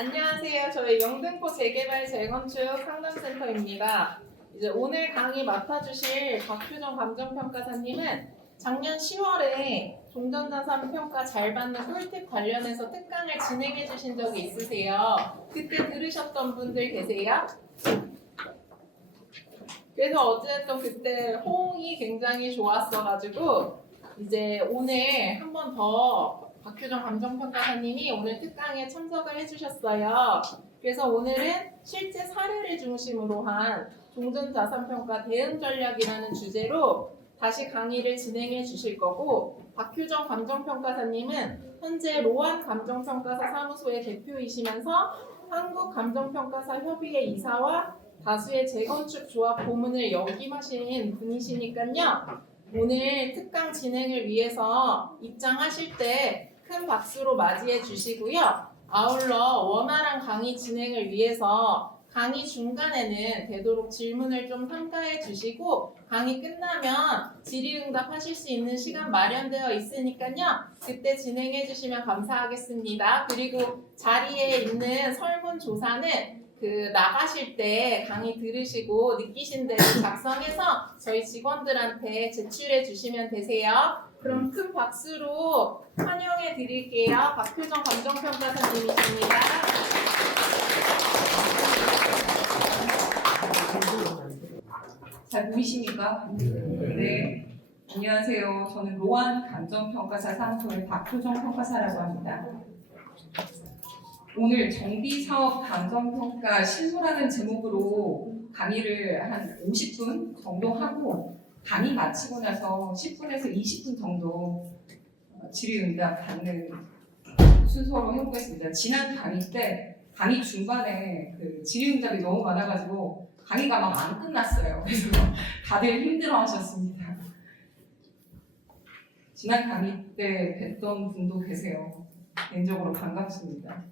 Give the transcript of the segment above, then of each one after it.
안녕하세요. 저희 영등포 재개발 재건축 상담센터입니다. 이제 오늘 강의 맡아주실 박효정 감정평가사님은 작년 10월에 종전자산 평가 잘 받는 꿀팁 관련해서 특강을 진행해 주신 적이 있으세요. 그때 들으셨던 분들 계세요? 그래서 어쨌든 그때 호응이 굉장히 좋았어가지고 이제 오늘 한 번 더 박효정 감정평가사님이 오늘 특강에 참석을 해주셨어요. 그래서 오늘은 실제 사례를 중심으로 한 종전자산평가 대응 전략이라는 주제로 다시 강의를 진행해 주실 거고, 박효정 감정평가사님은 현재 로안 감정평가사 사무소의 대표이시면서 한국감정평가사 협의회 이사와 다수의 재건축 조합 고문을 역임하신 분이시니까요. 오늘 특강 진행을 위해서 입장하실 때 큰 박수로 맞이해 주시고요. 아울러 원활한 강의 진행을 위해서 강의 중간에는 되도록 질문을 좀 삼가해 주시고, 강의 끝나면 질의응답 하실 수 있는 시간 마련되어 있으니까요. 그때 진행해 주시면 감사하겠습니다. 그리고 자리에 있는 설문조사는 나가실 때 강의 들으시고 느끼신 대로 작성해서 저희 직원들한테 제출해 주시면 되세요. 그럼 큰 박수로 환영해 드릴게요. 박효정 감정평가사님이십니다. 잘 보이십니까? 네. 안녕하세요. 저는 로안 감정평가사 사무소의 박효정 평가사라고 합니다. 오늘 정비사업 감정평가 실무라는 제목으로 강의를 한 50분 정도 하고, 강의 마치고 나서 10분에서 20분 정도 질의응답 받는 순서로 해보겠습니다. 지난 강의 때 강의 중반에 질의응답이 너무 많아가지고 강의가 막 안 끝났어요. 그래서 다들 힘들어하셨습니다. 지난 강의 때 뵀던 분도 계세요. 개인적으로 반갑습니다.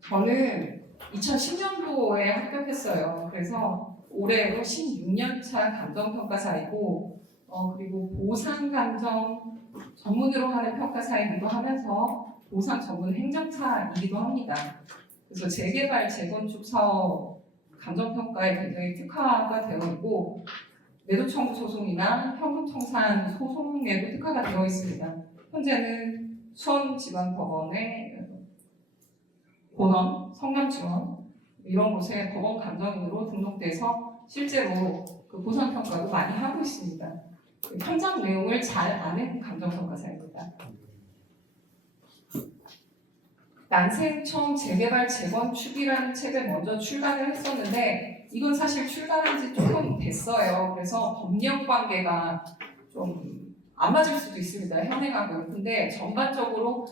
저는 2010년도에 합격했어요. 그래서 올해로 16년차 감정평가사이고, 그리고 보상감정 전문으로 하는 평가사이기도 하면서 보상 전문 행정차이기도 합니다. 그래서 재개발, 재건축 사업 감정평가에 굉장히 특화가 되어 있고, 매도청구 소송이나 현금청산 소송에도 특화가 되어 있습니다. 현재는 수원지방법원의 본원, 성남지원 이런 곳에 법원 감정인으로 등록돼서 실제로 보상평가도 많이 하고 있습니다. 현장 내용을 잘 아는 감정평가사입니다. 난생처음 재개발 재건축이라는 책을 먼저 출간을 했었는데, 이건 사실 출간한 지 조금 됐어요. 그래서 법령 관계가 좀 안 맞을 수도 있습니다. 현행하고. 근데 전반적으로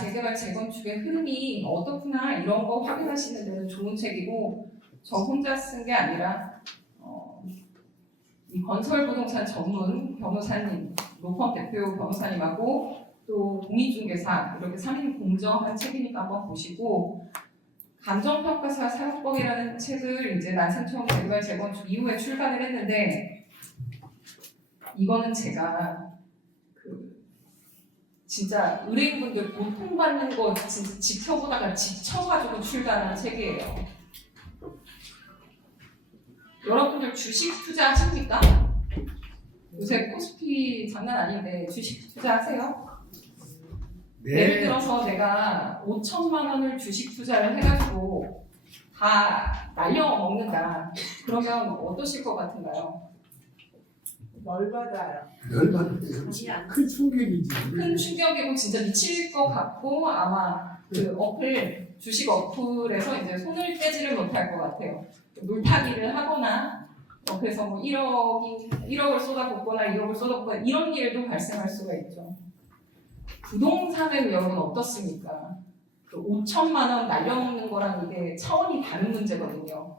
재개발 재건축의 흐름이 어떻구나 이런 거 확인하시는 데는 좋은 책이고, 저 혼자 쓴 게 아니라 이 건설부동산 전문 변호사님, 로펌 대표 변호사님하고 또 공인중개사 이렇게 3인 공정한 책이니까 한번 보시고, 감정평가사 사용법이라는 책을 이제 난생처음 재개발 재건축 이후에 출간을 했는데, 이거는 제가 진짜 의뢰인분들 고통받는 거 진짜 지켜보다가 지쳐가지고 출간한 책이에요. 여러분들 주식 투자하십니까? 요새 코스피 장난 아닌데 주식 투자하세요? 네. 예를 들어서 내가 5천만 원을 주식 투자를 해가지고 다 날려먹는다. 그러면 어떠실 것 같은가요? 열받아요. 열받아요. 큰 충격이지. 큰 충격이고 진짜 미칠 것 같고, 아마 주식 어플에서 이제 손을 떼지를 못할 것 같아요. 물타기를 하거나, 그래서 뭐 1억을 쏟아붓거나 2억을 쏟아붓거나 이런 일도 발생할 수가 있죠. 부동산은 여러분 어떻습니까? 5천만 원 날려먹는 거랑 이게 차원이 다른 문제거든요.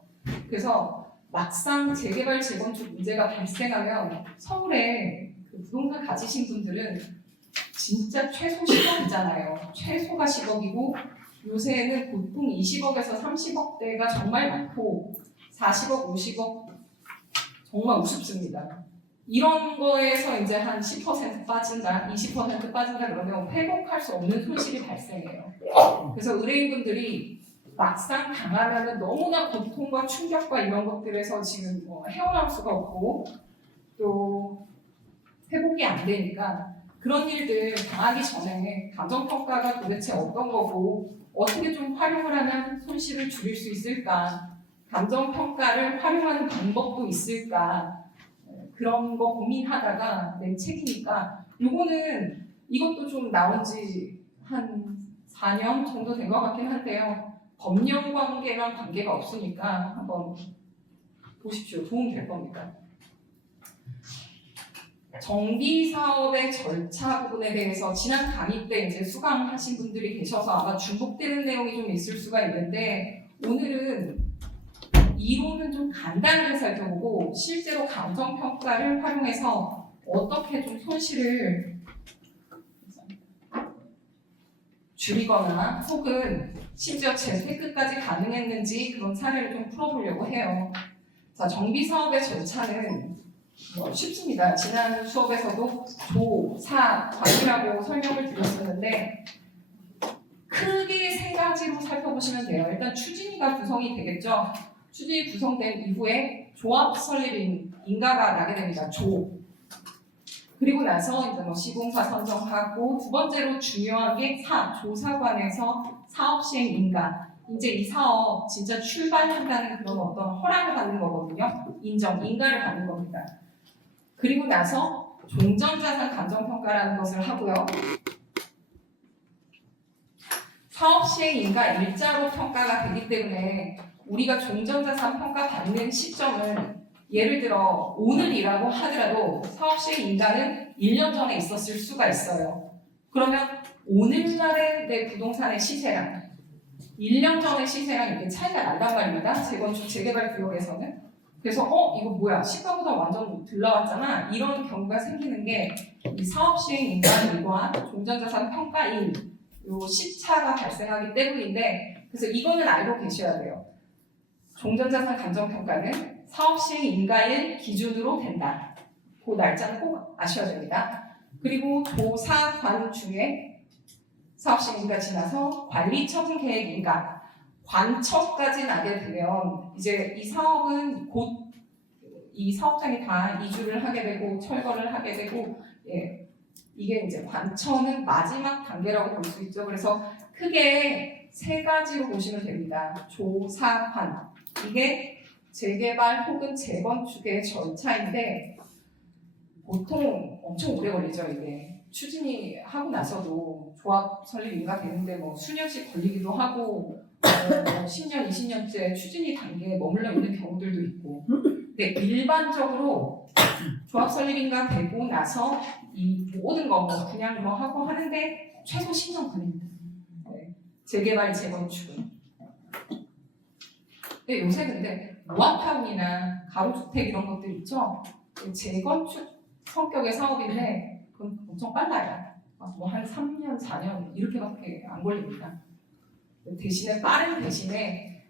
그래서 막상 재개발 재건축 문제가 발생하면 서울에 부동산 가지신 분들은 진짜 최소 10억이잖아요. 최소가 10억이고, 요새는 보통 20억에서 30억대가 정말 많고 40억, 50억 정말 우습습니다. 이런 거에서 이제 한 10% 빠진다, 20% 빠진다 그러면 회복할 수 없는 손실이 발생해요. 그래서 의뢰인분들이 막상 당하면 너무나 고통과 충격과 이런 것들에서 지금 헤어나올 수가 없고 또 회복이 안 되니까 그런 일들 당하기 전에 감정평가가 도대체 어떤 거고 어떻게 좀 활용을 하면 손실을 줄일 수 있을까, 감정평가를 활용하는 방법도 있을까, 그런 거 고민하다가 낸 책이니까 이것도 좀 나온 지 한 4년 정도 된 것 같긴 한데요. 법령 관계랑 관계가 없으니까 한번 보십시오. 도움 될 겁니다. 정비 사업의 절차 부분에 대해서 지난 강의 때 이제 수강하신 분들이 계셔서 아마 중복되는 내용이 좀 있을 수가 있는데 오늘은 이론은 좀 간단하게 살펴보고 실제로 감정평가를 활용해서 어떻게 좀 손실을 줄이거나 혹은 심지어 재테크까지 가능했는지 그런 사례를 좀 풀어보려고 해요. 자, 정비 사업의 절차는 쉽습니다. 지난 수업에서도 조, 사, 관이라고 설명을 드렸었는데 크게 세 가지로 살펴보시면 돼요. 일단 추진위가 구성이 되겠죠. 추진위 구성된 이후에 조합 설립 인가가 나게 됩니다. 조. 그리고 나서 이제 시공사 선정하고 두 번째로 중요한 게 사, 조사관에서 사업 시행 인가. 이제 이 사업 진짜 출발한다는 그런 어떤 허락을 받는 거거든요. 인정, 인가를 받는 겁니다. 그리고 나서 종전자산 감정평가라는 것을 하고요. 사업 시행 인가 일자로 평가가 되기 때문에 우리가 종전자산 평가 받는 시점은 예를 들어 오늘이라고 하더라도 사업 시행 인가는 1년 전에 있었을 수가 있어요. 그러면 오늘날의 내 부동산의 시세랑 1년 전의 시세랑 이렇게 차이가 난단 말입니다. 재건축 재개발 구역에서는. 그래서 이거 뭐야 시가보다 완전 들러왔잖아 이런 경우가 생기는 게 이 사업 시행 인가일과 종전자산 평가일 요 시차가 발생하기 때문인데 그래서 이거는 알고 계셔야 돼요. 종전자산 감정평가는 사업 시행 인가일 기준으로 된다. 그 날짜는 꼭 아셔야 됩니다. 그리고 조사관 중에 사업 시행 인가 지나서 관리처분 계획 인가 관처까지 나게 되면 이제 이 사업은 곧 이 사업장이 다 이주를 하게 되고 철거를 하게 되고 이게 이제 관처는 마지막 단계라고 볼 수 있죠. 그래서 크게 세 가지로 보시면 됩니다. 조사관 이게 재개발 혹은 재건축의 절차인데 보통 엄청 오래 걸리죠. 이게 추진이 하고 나서도 조합 설립 인가 되는데 수년씩 걸리기도 하고 10년, 20년째 추진이 단계에 머물러 있는 경우들도 있고 근데 일반적으로 조합 설립 인가 되고 나서 이 모든 거 그냥 하고 하는데 최소 10년 걸립니다. 재개발, 재건축은. 근데 요새 근데 모아타운이나 가로주택 이런 것들 있죠? 재건축 성격의 사업인데 그건 엄청 빨라요. 한 3년, 4년 이렇게밖에 안 걸립니다. 대신에 빠른 대신에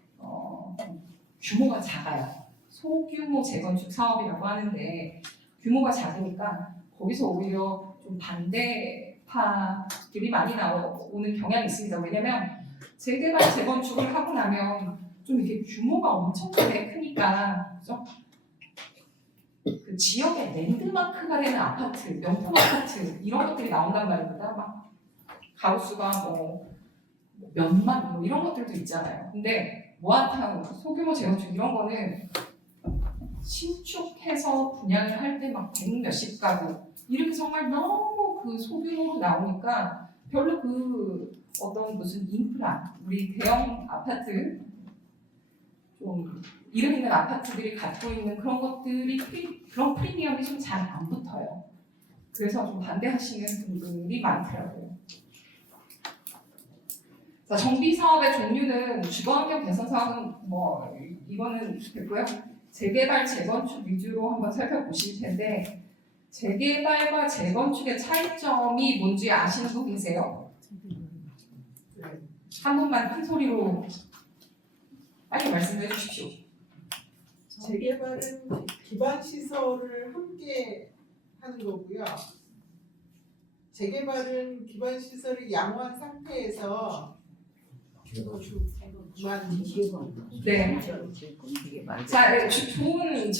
규모가 작아요. 소규모 재건축 사업이라고 하는데 규모가 작으니까 거기서 오히려 좀 반대파들이 많이 나오는 경향이 있습니다. 왜냐면 재개발, 재건축을 하고 나면 좀 이렇게 규모가 엄청나게 크니까 그죠? 그 지역에 랜드마크가 되는 아파트, 명품 아파트 이런 것들이 나온단 말입니다. 막 가로수가 몇만 이런 것들도 있잖아요. 근데 모아타운, 소규모 재건축 이런 거는 신축해서 분양을 할 때 막 100몇십 가구 이렇게 정말 너무 그 소규모로 나오니까 별로 그 어떤 무슨 인프라 우리 대형 아파트 좀 이름 있는 아파트들이 갖고 있는 그런 것들이 그런 프리미엄이 좀 잘 안 붙어요. 그래서 좀 반대하시는 분들이 많더라고요. 자, 정비 사업의 종류는 주거환경 개선 사업은 이거는 됐고요. 재개발, 재건축 위주로 한번 살펴보실 텐데 재개발과 재건축의 차이점이 뭔지 아시는 분 계세요? 한 분만 큰 소리로 빨리 말씀해 주십시오. 재개발은 기반 시설을 함께 하는 거고요. 재개발은 기반 시설이 양호한 상태에서 네. 자, 좋은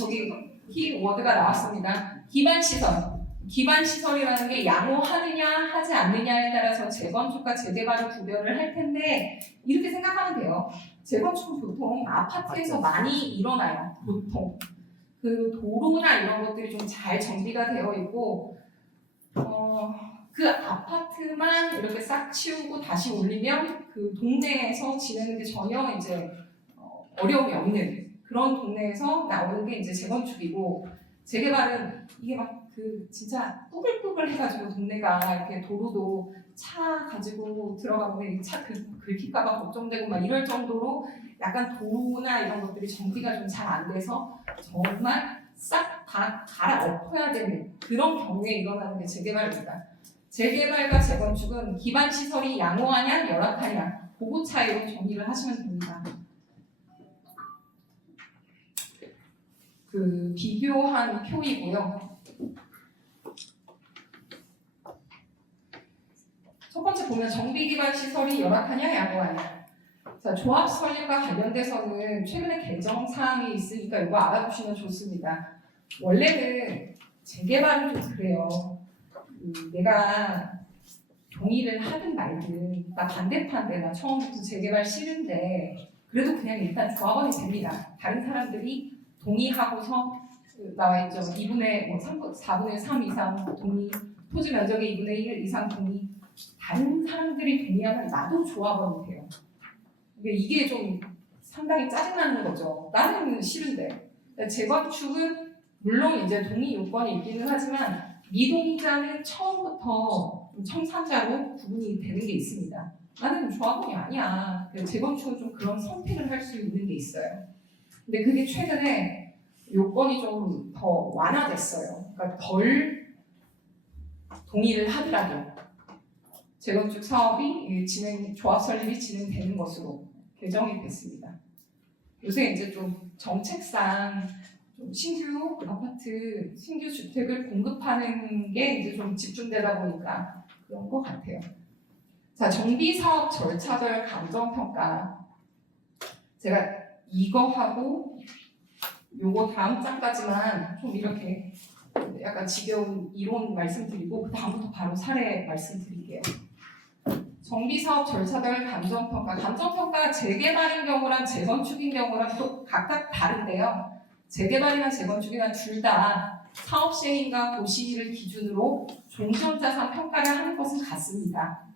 키워드가 나왔습니다. 기반 시설. 기반 시설이라는 게 양호하느냐 하지 않느냐에 따라서 재건축과 재개발을 구별을 할 텐데 이렇게 생각하면 돼요. 재건축은 보통 아파트에서 많이 일어나요. 보통 그 도로나 이런 것들이 좀 잘 정비가 되어 있고 그 아파트만 이렇게 싹 치우고 다시 올리면 그 동네에서 지내는 게 전혀 이제 어려움이 없는 그런 동네에서 나오는 게 이제 재건축이고 재개발은 이게 막 그 진짜 뿌글뿌글 해가지고 동네가 이렇게 도로도 차 가지고 들어가면 차 긁힐까봐 걱정되고 막 이럴 정도로 약간 도로나 이런 것들이 정비가 좀 잘 안 돼서 정말 싹 다 갈아엎어야 되는 그런 경우에 일어나는 게 재개발입니다. 재개발과 재건축은 기반 시설이 양호하냐 열악하냐 그거 차이로 정리를 하시면 됩니다. 그 비교한 표이고요. 첫 번째 보면 정비 기반 시설이 열악하냐 양호하냐. 자, 조합 설립과 관련돼서는 최근에 개정 사항이 있으니까 이거 알아두시면 좋습니다. 원래는 재개발은 좀 그래요. 내가 동의를 하든 말든 나 반대파인데 나 처음부터 재개발 싫은데 그래도 그냥 일단 조합원이 됩니다. 다른 사람들이 동의하고서 나와 있죠. 2분의 4분의 3 이상 동의, 토지 면적의 2분의 1 이상 동의. 다른 사람들이 동의하면 나도 조합원이 돼요. 이게 좀 상당히 짜증나는 거죠. 나는 싫은데. 재건축은 물론 이제 동의 요건이 있기는 하지만 미동의자는 처음부터 청산자로 구분이 되는 게 있습니다. 나는 조합원이 아니야. 재건축은 좀 그런 선택을 할 수 있는 게 있어요. 근데 그게 최근에 요건이 좀 더 완화됐어요. 그러니까 덜 동의를 하더라도 재건축 사업이 조합 설립이 진행되는 것으로 개정이 됐습니다. 요새 이제 좀 정책상 좀 신규 아파트, 신규 주택을 공급하는 게 이제 좀 집중되다 보니까 그런 것 같아요. 자, 정비 사업 절차별 감정 평가. 제가 이거 하고 요거 다음 장까지만 좀 이렇게 약간 지겨운 이론 말씀드리고 그 다음부터 바로 사례 말씀드릴게요. 정비사업 절차별 감정평가. 감정평가가 재개발인 경우랑 재건축인 경우랑 또 각각 다른데요. 재개발이나 재건축이나 둘 다 사업 시행인가 고시를 기준으로 종전자산 평가를 하는 것은 같습니다.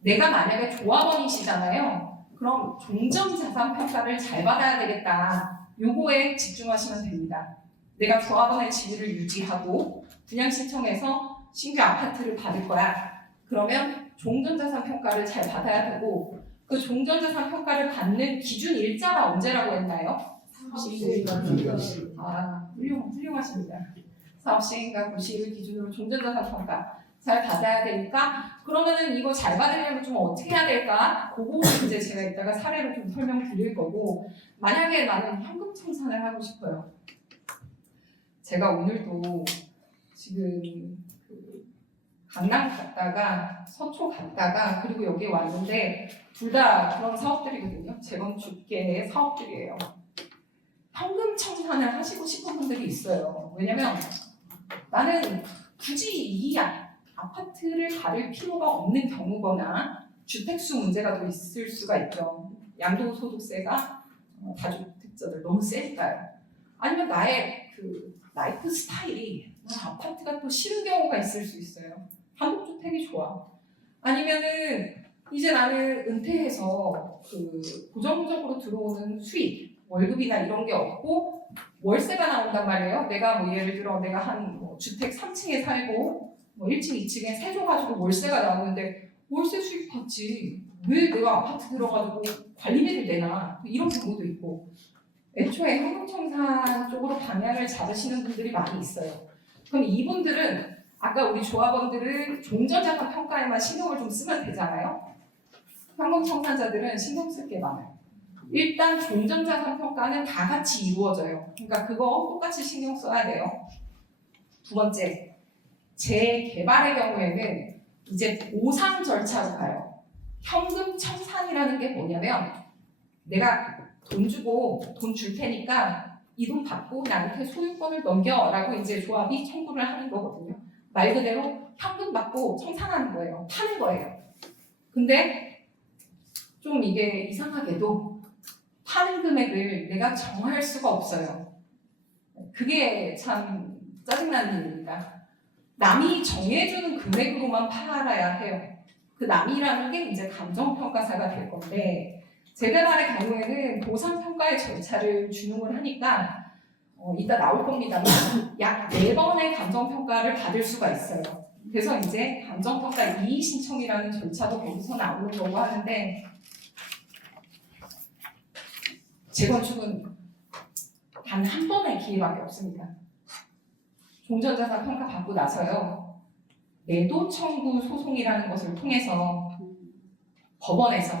내가 만약에 조합원이시잖아요. 그럼 종전자산 평가를 잘 받아야 되겠다. 요거에 집중하시면 됩니다. 내가 조합원의 지위를 유지하고 분양 신청해서 신규 아파트를 받을 거야. 그러면 종전자산 평가를 잘 받아야 되고 그 종전자산 평가를 받는 기준 일자가 언제라고 했나요? 훌륭하십니다. 사업 시행과 고시를 기준으로 종전자산 평가 잘 받아야 되니까 그러면은 이거 잘 받으려면 좀 어떻게 해야 될까? 그거를 이제 제가 이따가 사례로 좀 설명드릴 거고 만약에 나는 현금 청산을 하고 싶어요. 제가 오늘도 지금 강남 갔다가 서초 갔다가 그리고 여기 왔는데 둘 다 그런 사업들이거든요. 재건축계의 사업들이에요. 현금 청산을 하시고 싶은 분들이 있어요. 왜냐면 나는 굳이 이 아파트를 받을 필요가 없는 경우거나 주택수 문제가 또 있을 수가 있죠. 양도소득세가 다주택자들 너무 세니까요. 아니면 나의 그 라이프 스타일이 아파트가 또 싫은 경우가 있을 수 있어요. 단독주택이 좋아. 아니면은 이제 나는 은퇴해서 그 고정적으로 들어오는 수익, 월급이나 이런 게 없고 월세가 나온단 말이에요. 내가 뭐 예를 들어 내가 한 뭐 주택 3층에 살고 뭐 1층, 2층에 세줘가지고 월세가 나오는데 월세 수익 받지. 왜 내가 아파트 들어가지고 관리비를 내나 이런 경우도 있고 애초에 현금청산 쪽으로 방향을 잡으시는 분들이 많이 있어요. 그럼 이분들은 아까 우리 조합원들은 종전자산 평가에만 신경을 좀 쓰면 되잖아요. 현금청산자들은 신경 쓸 게 많아요. 일단 종전자산 평가는 다 같이 이루어져요. 그러니까 그거 똑같이 신경 써야 돼요. 두 번째, 재개발의 경우에는 이제 보상 절차로 가요. 현금 청산이라는 게 뭐냐면 내가 돈 주고 돈 줄 테니까 이 돈 받고 나한테 소유권을 넘겨라고 이제 조합이 청구를 하는 거거든요. 말 그대로 현금 받고 청산하는 거예요. 파는 거예요. 근데 좀 이게 이상하게도 파는 금액을 내가 정할 수가 없어요. 그게 참 짜증나는 일입니다. 남이 정해주는 금액으로만 팔아야 해요. 그 남이라는 게 이제 감정평가사가 될 건데 재개발의 경우에는 보상평가의 절차를 준용을 하니까 이따 나올 겁니다만 약 4번의 감정평가를 받을 수가 있어요. 그래서 이제 감정평가 이의신청이라는 절차도 거기서 나오는 거고 하는데 재건축은 단 한 번의 기회밖에 없습니다. 종전자산 평가 받고 나서요. 매도 청구 소송이라는 것을 통해서 법원에서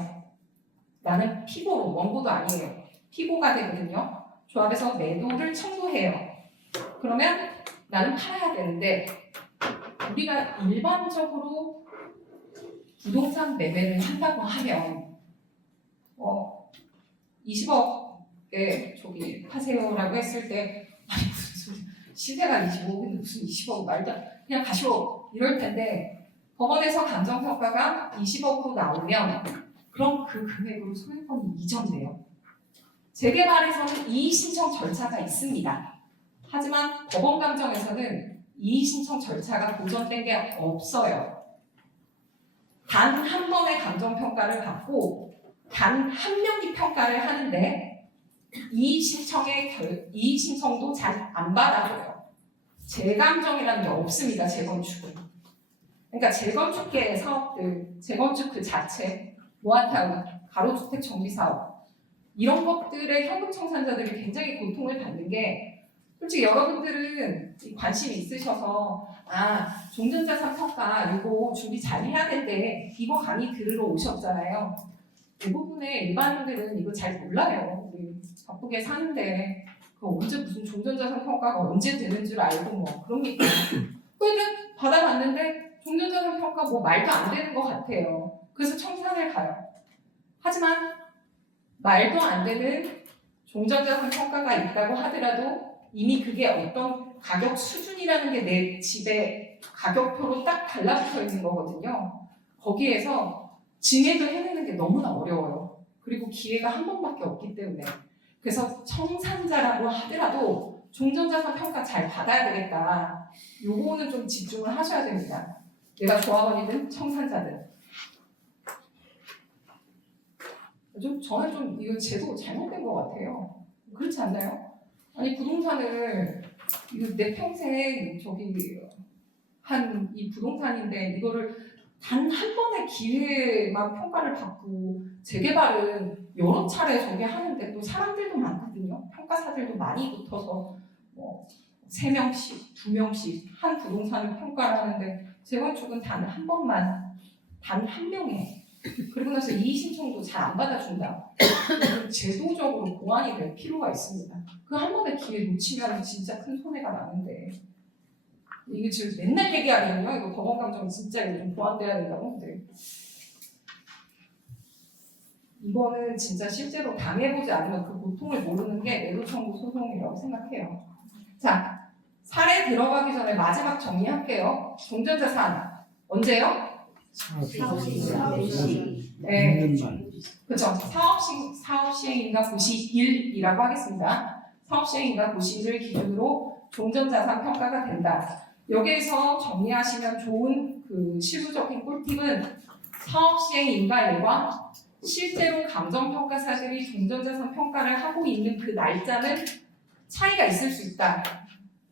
나는 피고로 원고도 아니에요. 피고가 되거든요. 조합에서 매도를 청구해요. 그러면 나는 팔아야 되는데 우리가 일반적으로 부동산 매매를 한다고 하면 20억에 저기 하세요라고 했을 때 아니 무슨 시세가 25억인데 무슨 20억 말도 그냥 가시오 이럴 텐데 법원에서 감정평가가 20억으로 나오면 그럼 그 금액으로 소유권이 이전돼요. 재개발에서는 이의신청 절차가 있습니다. 하지만 법원 감정에서는 이의신청 절차가 보전된 게 없어요. 단 한 번의 감정평가를 받고 단 한 명이 평가를 하는데 이의신청도 잘 안 받아줘요. 재감정이라는 게 없습니다. 재건축은. 그러니까 재건축계 사업들, 재건축 그 자체, 모아타운, 가로주택 정비사업 이런 것들의 현금 청산자들이 굉장히 고통을 받는 게 솔직히 여러분들은 관심이 있으셔서 종전자산 평가 이거 준비 잘 해야 된대 이거 강의 들으러 오셨잖아요. 대부분의 일반인들은 이거 잘 몰라요. 우리 바쁘게 사는데 그 언제 무슨 종전자산 평가가 언제 되는 줄 알고 뭐 그럽니까? 그런데 받아봤는데 종전자산 평가 뭐 말도 안 되는 것 같아요. 그래서 청산을 가요. 하지만 말도 안 되는 종전자산 평가가 있다고 하더라도 이미 그게 어떤 가격 수준이라는 게 내 집에 가격표로 딱 달라붙어 있는 거거든요. 거기에서 증액을 해내는 게 너무나 어려워요. 그리고 기회가 한 번밖에 없기 때문에. 그래서 청산자라고 하더라도 종전자산 평가 잘 받아야 되겠다. 요거는 좀 집중을 하셔야 됩니다. 내가 조합원이든 청산자든. 저는 좀 이거 제도 잘못된 것 같아요. 그렇지 않나요? 아니 부동산을 이거 내 평생 저기 한 이 부동산인데 이거를 단 한 번의 기회만 평가를 받고 재개발은 여러 차례 저게 하는데 또 사람들도 많거든요. 평가사들도 많이 붙어서 뭐 3명씩, 2명씩 한 부동산을 평가를 하는데 재건축은 단 한 번만 단 한 명에 그리고 나서 이의신청도 잘 안 받아준다. 제도적으로 보완이 될 필요가 있습니다. 그 한 번의 기회 놓치면 진짜 큰 손해가 나는데 이게 지금 맨날 얘기하거든요. 이거 법원 감정 진짜 이거 좀 보완돼야 된다고. 근데 이거는 진짜 실제로 당해보지 않으면 그 고통을 모르는 게 매도 청구 소송이라고 생각해요. 자, 사례 들어가기 전에 마지막 정리할게요. 종전자산 언제요? 네, 그렇죠. 사업 시행인가 고시일이라고 하겠습니다. 사업 시행인가 고시일을 기준으로 종전자산 평가가 된다. 여기에서 정리하시면 좋은 그 실무적인 꿀팁은 사업 시행인가일과 실제로 감정평가사들이 종전자산 평가를 하고 있는 그 날짜는 차이가 있을 수 있다.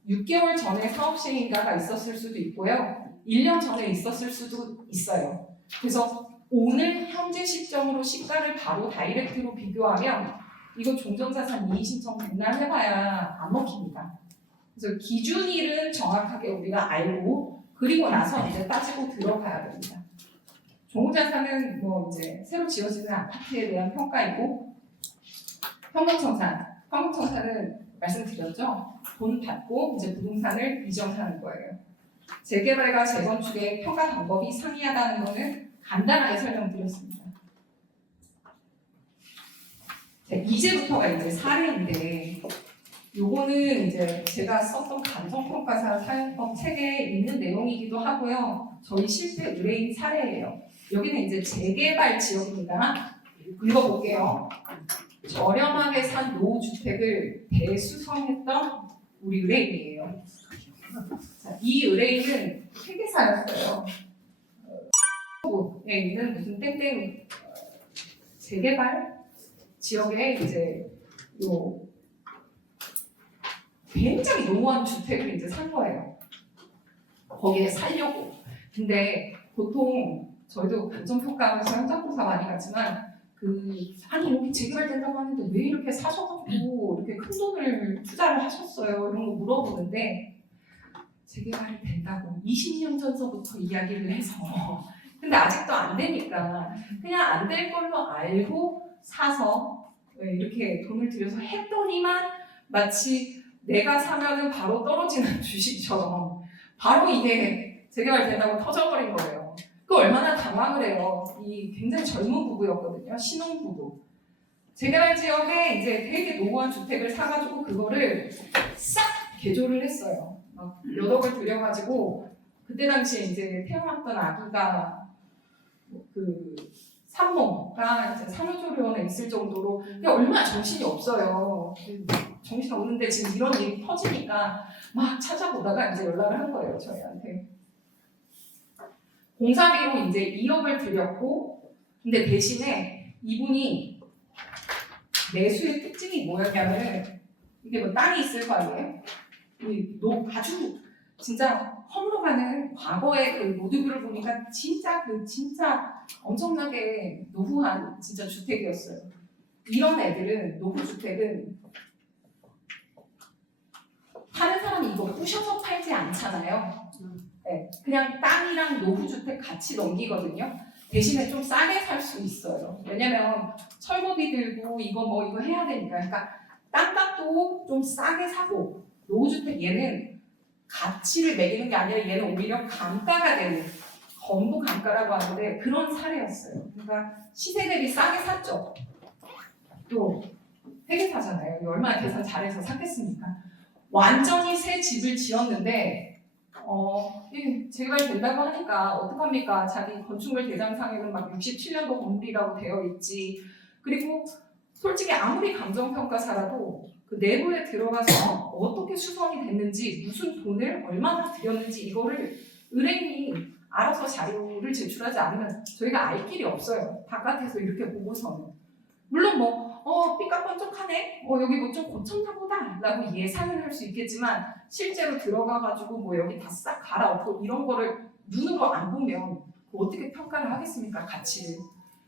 6개월 전에 사업 시행인가가 있었을 수도 있고요. 1년 전에 있었을 수도 있어요. 그래서 오늘 현재 시점으로 시가를 바로 다이렉트로 비교하면 이거 종전자산 이의신청 맨날 해봐야 안 먹힙니다. 그래서 기준일은 정확하게 우리가 알고 그리고 나서 이제 따지고 들어가야 됩니다. 종전자산은 뭐 이제 새로 지어지는 아파트에 대한 평가이고 현금청산은 말씀드렸죠. 돈 받고 이제 부동산을 이전하는 거예요. 재개발과 재건축의 평가 방법이 상이하다는 것은 간단하게 설명드렸습니다. 자, 이제부터가 이제 사례인데 요거는 이제 제가 썼던 감정평가사 사용법 책에 있는 내용이기도 하고요. 저희 실제 의뢰인 사례예요. 여기는 이제 재개발 지역입니다. 읽어볼게요. 저렴하게 산 노후주택을 대수성했던 우리 의뢰인이에요. 자, 이 의뢰인은 회계사였어요. 에 있는 무슨 땡땡 재개발 지역에 이제 요 굉장히 노후한 주택을 이제 산 거예요. 거기에 살려고. 근데 보통 저희도 감정평가하면서 현장조사 많이 갔지만 아니 여기 재개발된다고 하는데 왜 이렇게 사셔가지고 이렇게 큰 돈을 투자를 하셨어요? 이런 거 물어보는데 재개발이 된다고 20년 전서부터 이야기를 해서 근데 아직도 안 되니까 그냥 안 될 걸로 알고 사서 이렇게 돈을 들여서 했더니만 마치 내가 사면은 바로 떨어지는 주식처럼 바로 이게 재개발된다고 터져버린 거예요. 그 얼마나 당황을 해요. 이 굉장히 젊은 부부였거든요. 신혼부부. 재개발 지역에 이제 되게 노후한 주택을 사가지고 그거를 싹 개조를 했어요. 막 몇 억을 들여가지고 그때 당시에 이제 태어났던 아기가 그 산모가 이제 산후조리원에 있을 정도로 그냥 얼마나 정신이 없어요. 정신 없는데 지금 이런 일이 터지니까 막 찾아보다가 이제 연락을 한 거예요, 저희한테. 공사비로 이제 2억을 들였고, 근데 대신에 이분이 매수의 특징이 뭐였냐면 이게 뭐 땅이 있을 거 아니에요? 아주 진짜 허물어가는 과거의 그 모드뷰를 보니까 진짜 엄청나게 노후한 진짜 주택이었어요. 이런 애들은 노후주택은 다른 사람이 이거 부셔서 팔지 않잖아요. 네, 그냥 땅이랑 노후주택 같이 넘기거든요. 대신에 좀 싸게 살 수 있어요. 왜냐면 철거비 들고 이거 해야 되니까. 그러니까 땅값도 좀 싸게 사고 노후주택 얘는 가치를 매기는 게 아니라 얘는 오히려 감가가 되는 건부 감가라고 하는데 그런 사례였어요. 그러니까 시세 대비 싸게 샀죠. 또 회계사잖아요. 얼마나 계산 잘해서 샀겠습니까? 완전히 새 집을 지었는데 재개발 된다고 하니까 어떡합니까? 자기 건축물 대장상에는 막 67년도 건물이라고 되어 있지. 그리고 솔직히 아무리 감정평가사라도 그 내부에 들어가서 어떻게 수성이 됐는지 무슨 돈을 얼마나 들였는지 이거를 의뢰인이 알아서 자료를 제출하지 않으면 저희가 알 길이 없어요. 바깥에서 이렇게 보고서는. 물론 삐까뻔쩍하네? 여기 뭐 좀 고쳤나 보다 라고 예상을 할 수 있겠지만 실제로 들어가가지고 여기 다 싹 갈아엎고 이런 거를 눈으로 안 보면 어떻게 평가를 하겠습니까? 가치를.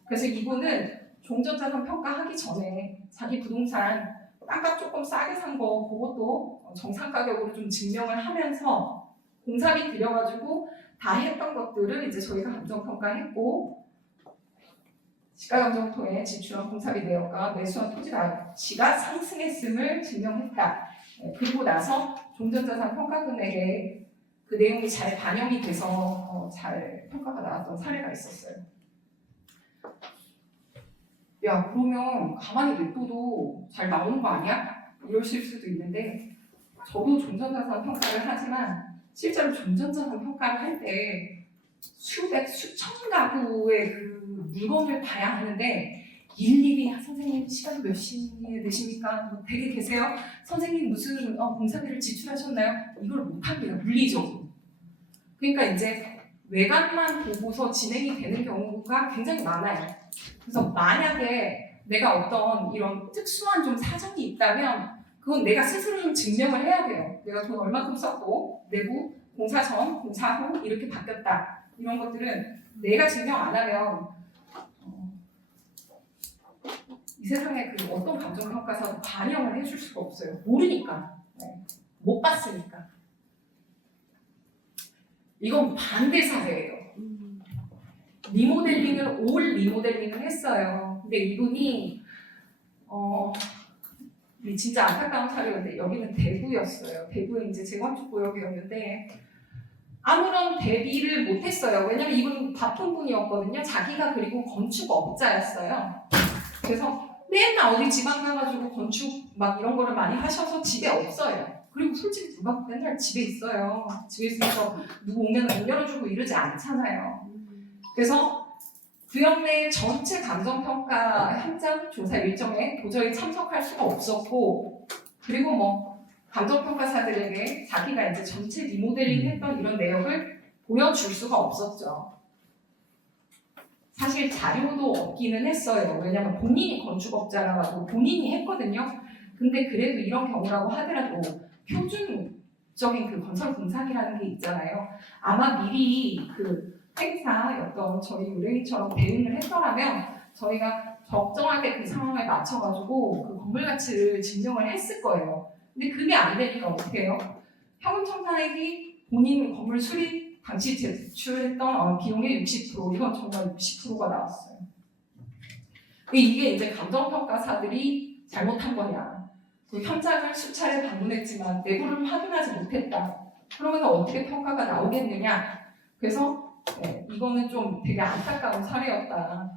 그래서 이분은 종전자산 평가하기 전에 자기 부동산 땅값 조금 싸게 산 거 그것도 정상 가격으로 좀 증명을 하면서 공사비 들여가지고 다 했던 것들을 이제 저희가 감정평가했고 시가감정토에 지출한 공사비 내역과 매수한 토지 가치가 상승했음을 증명했다. 그리고 나서 종전자산 평가 금액에 그 내용이 잘 반영이 돼서 잘 평가가 나왔던 사례가 있었어요. 야, 그러면 가만히 냅둬도 잘 나오는 거 아니야? 이러실 수도 있는데 저도 종전자산 평가를 하지만 실제로 종전자산 평가를 할 때 수천 가구의 그 물건을 봐야 하는데 일일이 선생님 시간이 몇 시에 되십니까? 댁에 계세요? 선생님 무슨 공사비를 지출하셨나요? 이걸 못합니다. 물리적으로. 그러니까 이제 외관만 보고서 진행이 되는 경우가 굉장히 많아요. 그래서 만약에 내가 어떤 이런 특수한 좀 사정이 있다면 그건 내가 스스로 좀 증명을 해야 돼요. 내가 돈 얼마큼 썼고 내부 공사 전, 공사 후 이렇게 바뀌었다. 이런 것들은 내가 증명 안 하면 이 세상에 그 어떤 감정평가사도 반영을 해줄 수가 없어요. 모르니까. 못 봤으니까. 이건 반대 사례예요. 리모델링을 올 리모델링을 했어요. 근데 이분이 진짜 안타까운 사례였는데 여기는 대구였어요. 대구에 이제 재건축 구역이었는데 아무런 대비를 못했어요. 왜냐면 이분 바쁜 분이었거든요. 자기가 그리고 건축업자였어요. 그래서 맨날 어디 지방 가가지고 건축 막 이런 거를 많이 하셔서 집에 없어요. 그리고 솔직히 누가 맨날 집에 있어요. 집에 있어서 누구 오면 문 열어주고 이러지 않잖아요. 그래서 구역 내 전체 감정평가 현장 조사 일정에 도저히 참석할 수가 없었고, 그리고 뭐 감정평가사들에게 자기가 이제 전체 리모델링 했던 이런 내역을 보여줄 수가 없었죠. 사실 자료도 없기는 했어요. 왜냐면 본인이 건축업자라 가지고 본인이 했거든요. 근데 그래도 이런 경우라고 하더라도 표준적인 그 건설 공사이라는 게 있잖아요. 아마 미리 그 행사였던 저희 의뢰인처럼 대응을 했더라면 저희가 적정하게 그 상황에 맞춰가지고 그 건물 가치를 증명을 했을 거예요. 근데 그게 안 되니까 어떻게 해요? 현금청산액이 본인 건물 수리 당시 제출했던 비용의 60%, 이건 정말 60%가 나왔어요. 이게 이제 감정평가사들이 잘못한 거냐. 그 현장을 수차례 방문했지만 내부를 확인하지 못했다. 그러면 어떻게 평가가 나오겠느냐. 그래서 이거는 좀 되게 안타까운 사례였다.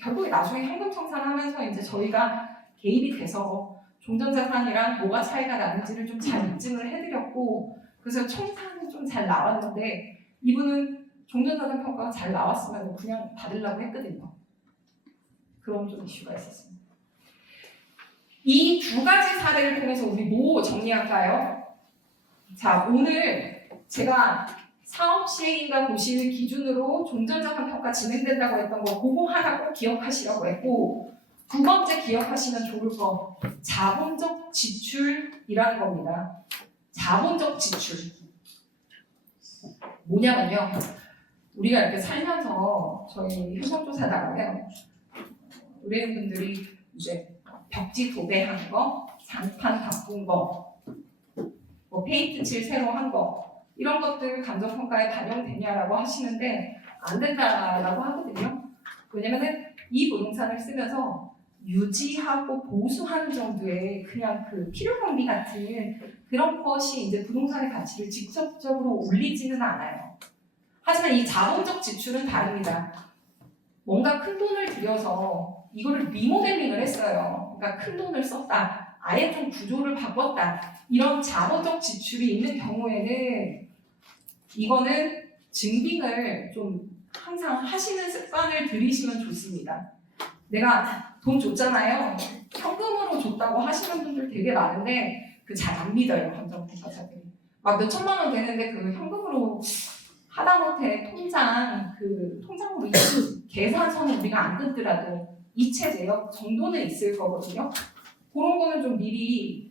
결국에 나중에 현금청산하면서 이제 저희가 개입이 돼서 종전자산이랑 뭐가 차이가 나는지를 좀 잘 입증을 해드렸고, 그래서 청산은 좀 잘 나왔는데 이분은 종전자산 평가가 잘 나왔으면 그냥 받으려고 했거든요. 그런 좀 이슈가 있었습니다. 이 두 가지 사례를 통해서 우리 뭐 정리할까요? 자, 오늘 제가 사업 시행인가 고시를 기준으로 종전자산 평가 진행된다고 했던 거 그거 하나 꼭 기억하시라고 했고, 두 번째 기억하시면 좋을 거 자본적 지출이라는 겁니다. 자본적 지출 뭐냐면요, 우리가 이렇게 살면서 저희 현장조사 나가면 의뢰인분들이 이제 벽지 도배한 거, 장판 바꾼 거, 뭐 페인트 칠 새로 한 거, 이런 것들 감정평가에 반영되냐라고 하시는데 안 된다라고 하거든요. 왜냐면은 이 부동산을 쓰면서 유지하고 보수하는 정도의 그냥 그 필요경비 같은 그런 것이 이제 부동산의 가치를 직접적으로 올리지는 않아요. 하지만 이 자본적 지출은 다릅니다. 뭔가 큰 돈을 들여서 이거를 리모델링을 했어요. 그러니까 큰 돈을 썼다. 아예 좀 구조를 바꿨다. 이런 자본적 지출이 있는 경우에는 이거는 증빙을 좀 항상 하시는 습관을 들이시면 좋습니다. 내가 돈 줬잖아요. 현금으로 줬다고 하시는 분들 되게 많은데 그 잘 안 믿어요, 감정평가사들이. 막 몇 천만 원 되는데 그 현금으로 하다못해 통장으로 계산서는 우리가 안 끊더라도 이체 내역 정도는 있을 거거든요. 그런 거는 좀 미리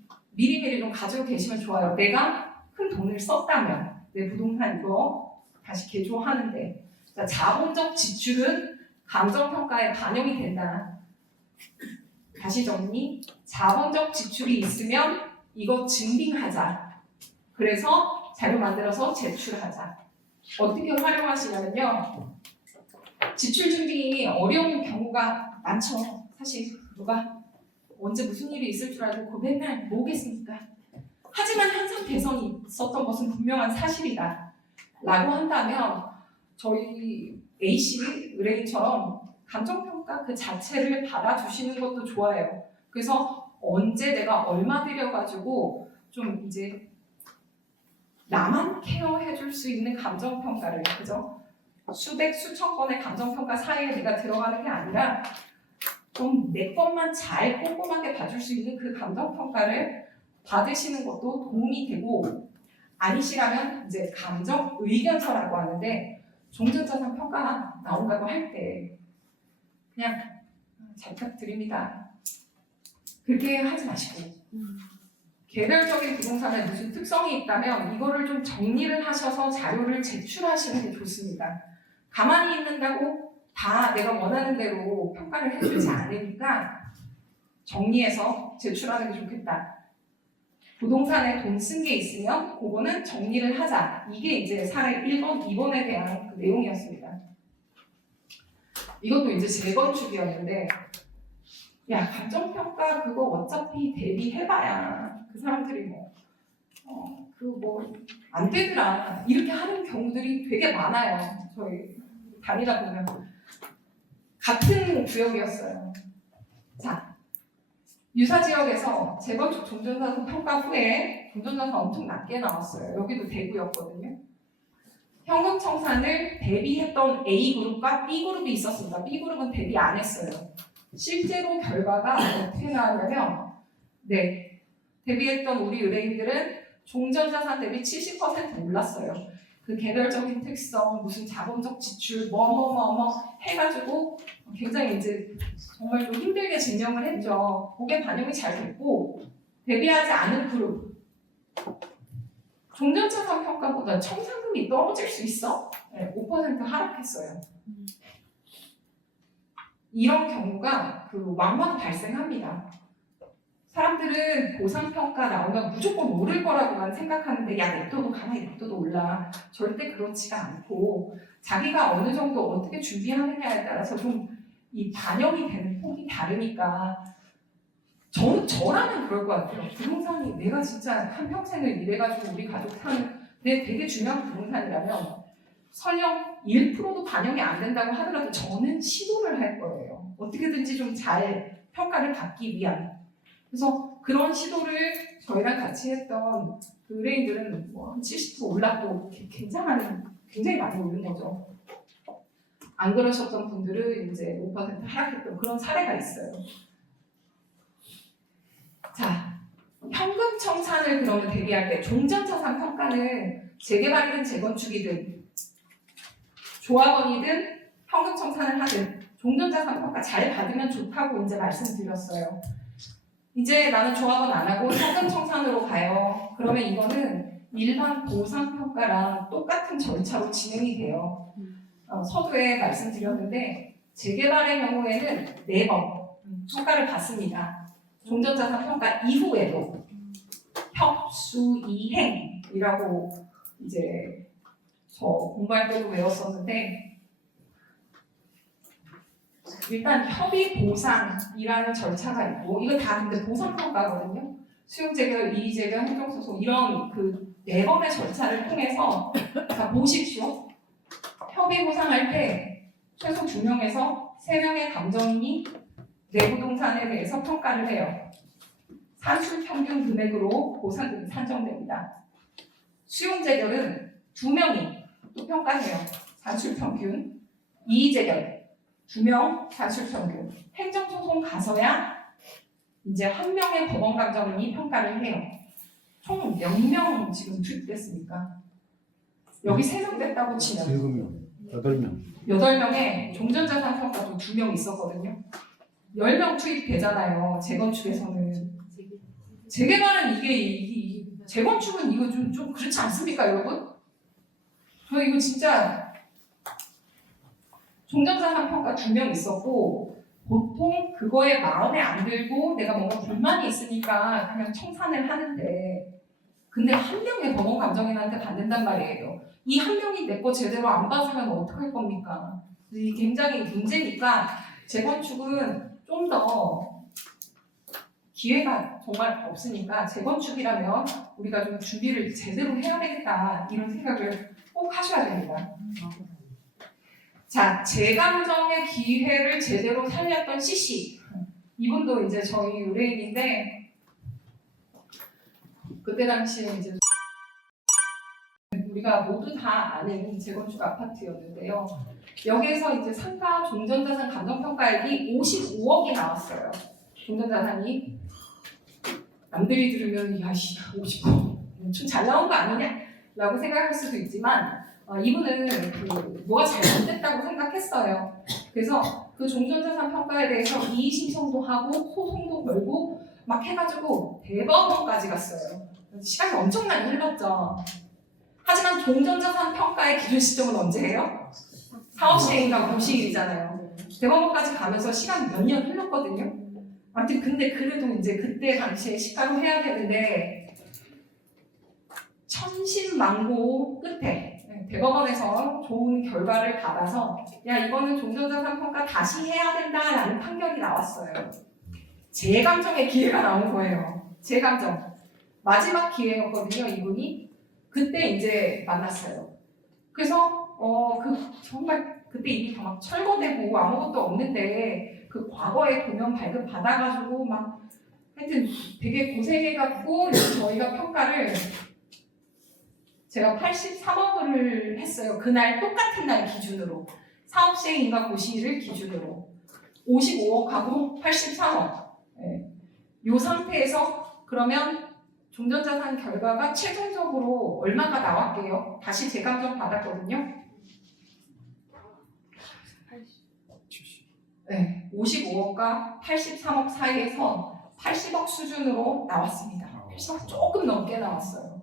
좀 가지고 계시면 좋아요. 내가 큰 돈을 썼다면 내 부동산 이거 다시 개조하는데, 자, 자본적 지출은 감정평가에 반영이 된다. 다시 정리. 자본적 지출이 있으면 이거 증빙하자. 그래서 자료 만들어서 제출하자. 어떻게 활용하시냐면요, 지출 증빙이 어려운 경우가 많죠. 사실 누가 언제 무슨 일이 있을 줄 알고 그거 맨날 뭐겠습니까? 하지만 항상 개선이 있었던 것은 분명한 사실이다 라고 한다면 저희 A씨 의뢰인처럼 감정평가 그 자체를 받아주시는 것도 좋아요. 그래서 언제 내가 얼마 들여가지고 좀 이제 나만 케어해줄 수 있는 감정평가를, 그죠? 수백 수천 건의 감정평가 사이에 내가 들어가는 게 아니라 좀 내 것만 잘 꼼꼼하게 봐줄 수 있는 그 감정평가를 받으시는 것도 도움이 되고, 아니시라면 이제 감정 의견서라고 하는데 종전자산 평가 나온다고 할 때 그냥 잘 부탁드립니다. 그렇게 하지 마시고 개별적인 부동산에 무슨 특성이 있다면 이거를 좀 정리를 하셔서 자료를 제출하시는 게 좋습니다. 가만히 있는다고 다 내가 원하는 대로 평가를 해주지 않으니까 정리해서 제출하는 게 좋겠다. 부동산에 돈 쓴 게 있으면 그거는 정리를 하자. 이게 이제 사례 1번, 2번에 대한 그 내용이었습니다. 이것도 이제 재건축이었는데, 야, 감정평가 그거 어차피 대비해봐야 그 사람들이 안 되더라 이렇게 하는 경우들이 되게 많아요. 저희 다니다 보면 같은 구역이었어요. 자, 유사 지역에서 재건축 종전자산 평가 후에 종전자산 엄청 낮게 나왔어요. 여기도 대구였거든요. 현금 청산을 대비했던 A그룹과 B그룹이 있었습니다. B그룹은 대비 안 했어요. 실제로 결과가 어떻게 나왔냐면 대비했던 우리 의뢰인들은 종전자산 대비 70% 올랐어요. 그 개별적인 특성, 무슨 자본적 지출, 해가지고 굉장히 이제 정말 좀 힘들게 증명을 했죠. 그게 반영이 잘 됐고, 대비하지 않은 그룹. 종전자산 평가보다 청산금이 떨어질 수 있어? 네, 5% 하락했어요. 이런 경우가 왕왕 발생합니다. 사람들은 보상평가 나오면 무조건 오를 거라고만 생각하는데 야 냅둬도 가만히 냅둬도 올라. 절대 그렇지가 않고 자기가 어느 정도 어떻게 준비하느냐에 따라서 좀 이 반영이 되는 폭이 다르니까 저라면 그럴 것 같아요. 부동산이 내가 진짜 한평생을 일해가지고 우리 가족 사는 내 되게 중요한 부동산이라면 설령 1%도 반영이 안 된다고 하더라도 저는 시도를 할 거예요. 어떻게든지 좀 잘 평가를 받기 위한. 그래서 그런 시도를 저희랑 같이 했던 그 의뢰인들은 한 70% 올랐고 굉장히 많이 오른 거죠. 안 그러셨던 분들은 이제 5% 하락했던 그런 사례가 있어요. 자, 현금 청산을 그러면 대비할 때 종전자산 평가는 재개발이든 재건축이든 조합원이든 현금 청산을 하든 종전자산 평가 잘 받으면 좋다고 이제 말씀드렸어요. 이제 나는 조합원 안 하고 현금 청산으로 가요. 그러면 이거는 일반 보상평가랑 똑같은 절차로 진행이 돼요. 서두에 말씀드렸는데 재개발의 경우에는 4번 평가를 받습니다. 종전자산 평가 이후에도 협수이행이라고 이제 저 공부할 때도 외웠었는데 일단 협의보상이라는 절차가 있고 이거 다 근데 보상평가거든요. 수용재결, 이의재결, 행정소송 이런 그 4번의 절차를 통해서 자 보십시오. 협의보상할 때 최소 2명에서 3명의 감정인이 내부동산에 대해서 평가를 해요. 산술평균 금액으로 보상금이 산정됩니다. 수용재결은 2명이 또 평가해요. 산술평균. 이의재결 2명 산술평균. 행정소송 가서야 이제 1명의 법원감정인이 평가를 해요. 총 몇 명 지금 투입됐습니까? 여기 3명 됐다고 치면 7명, 8명. 8명에 종전자산 평가도 2명 있었거든요. 10명 투입되잖아요. 재건축에서는. 재개발은 이게 재건축은 이거 좀 그렇지 않습니까, 여러분? 저 이거 진짜 종전자산 평가 2명 있었고 보통 그거에 마음에 안 들고 내가 뭔가 불만이 있으니까 그냥 청산을 하는데 근데 1명의 법원 감정인한테 받는단 말이에요. 이 1명이 내 거 제대로 안 봐주면 어떡할 겁니까? 이 굉장히 문제니까 재건축은 좀 더 기회가 정말 없으니까 재건축이라면 우리가 좀 준비를 제대로 해야 되겠다 이런 생각을 꼭 하셔야 됩니다. 자, 재감정의 기회를 제대로 살렸던 CC 이분도 이제 저희 의뢰인인데 그때 당시에 이제 우리가 모두 다 아는 재건축 아파트였는데요. 여기에서 이제 상가 종전자산 감정평가액이 55억이 나왔어요. 종전자산이 남들이 들으면 야씨 55억 엄청 잘 나온 거 아니냐? 라고 생각할 수도 있지만 이분은 뭐가 잘못됐다고 생각했어요. 그래서 그 종전자산 평가에 대해서 이의 신청도 하고 소송도 걸고 막 해가지고 대법원까지 갔어요. 시간이 엄청나게 흘렀죠. 하지만 종전자산 평가의 기준 시점은 언제예요? 사업 시행인가 공시일이잖아요. 대법원까지 가면서 시간 몇 년 흘렀거든요. 아무튼 근데 그래도 이제 그때 당시에 시가로 해야 되는데 천신만고 끝에 대법원에서 좋은 결과를 받아서 야 이거는 종전자산 평가 다시 해야 된다라는 판결이 나왔어요. 재감정의 기회가 나온 거예요. 재감정. 마지막 기회였거든요, 이분이. 그때 이제 만났어요. 그래서 정말 그때 이미 다 막 철거되고 아무것도 없는데 그 과거에 도면 발급 받아가지고 막 하여튼 되게 고생해갖고 이제 저희가 평가를 제가 83억을 했어요. 그날 똑같은 날 기준으로 사업 시행인가 고시를 기준으로 55억하고 83억. 네. 이 상태에서 그러면 종전자산 결과가 최종적으로 얼마가 나왔게요? 다시 재감정 받았거든요. 네, 55억과 83억 사이에서 80억 수준으로 나왔습니다. 80억 조금 넘게 나왔어요.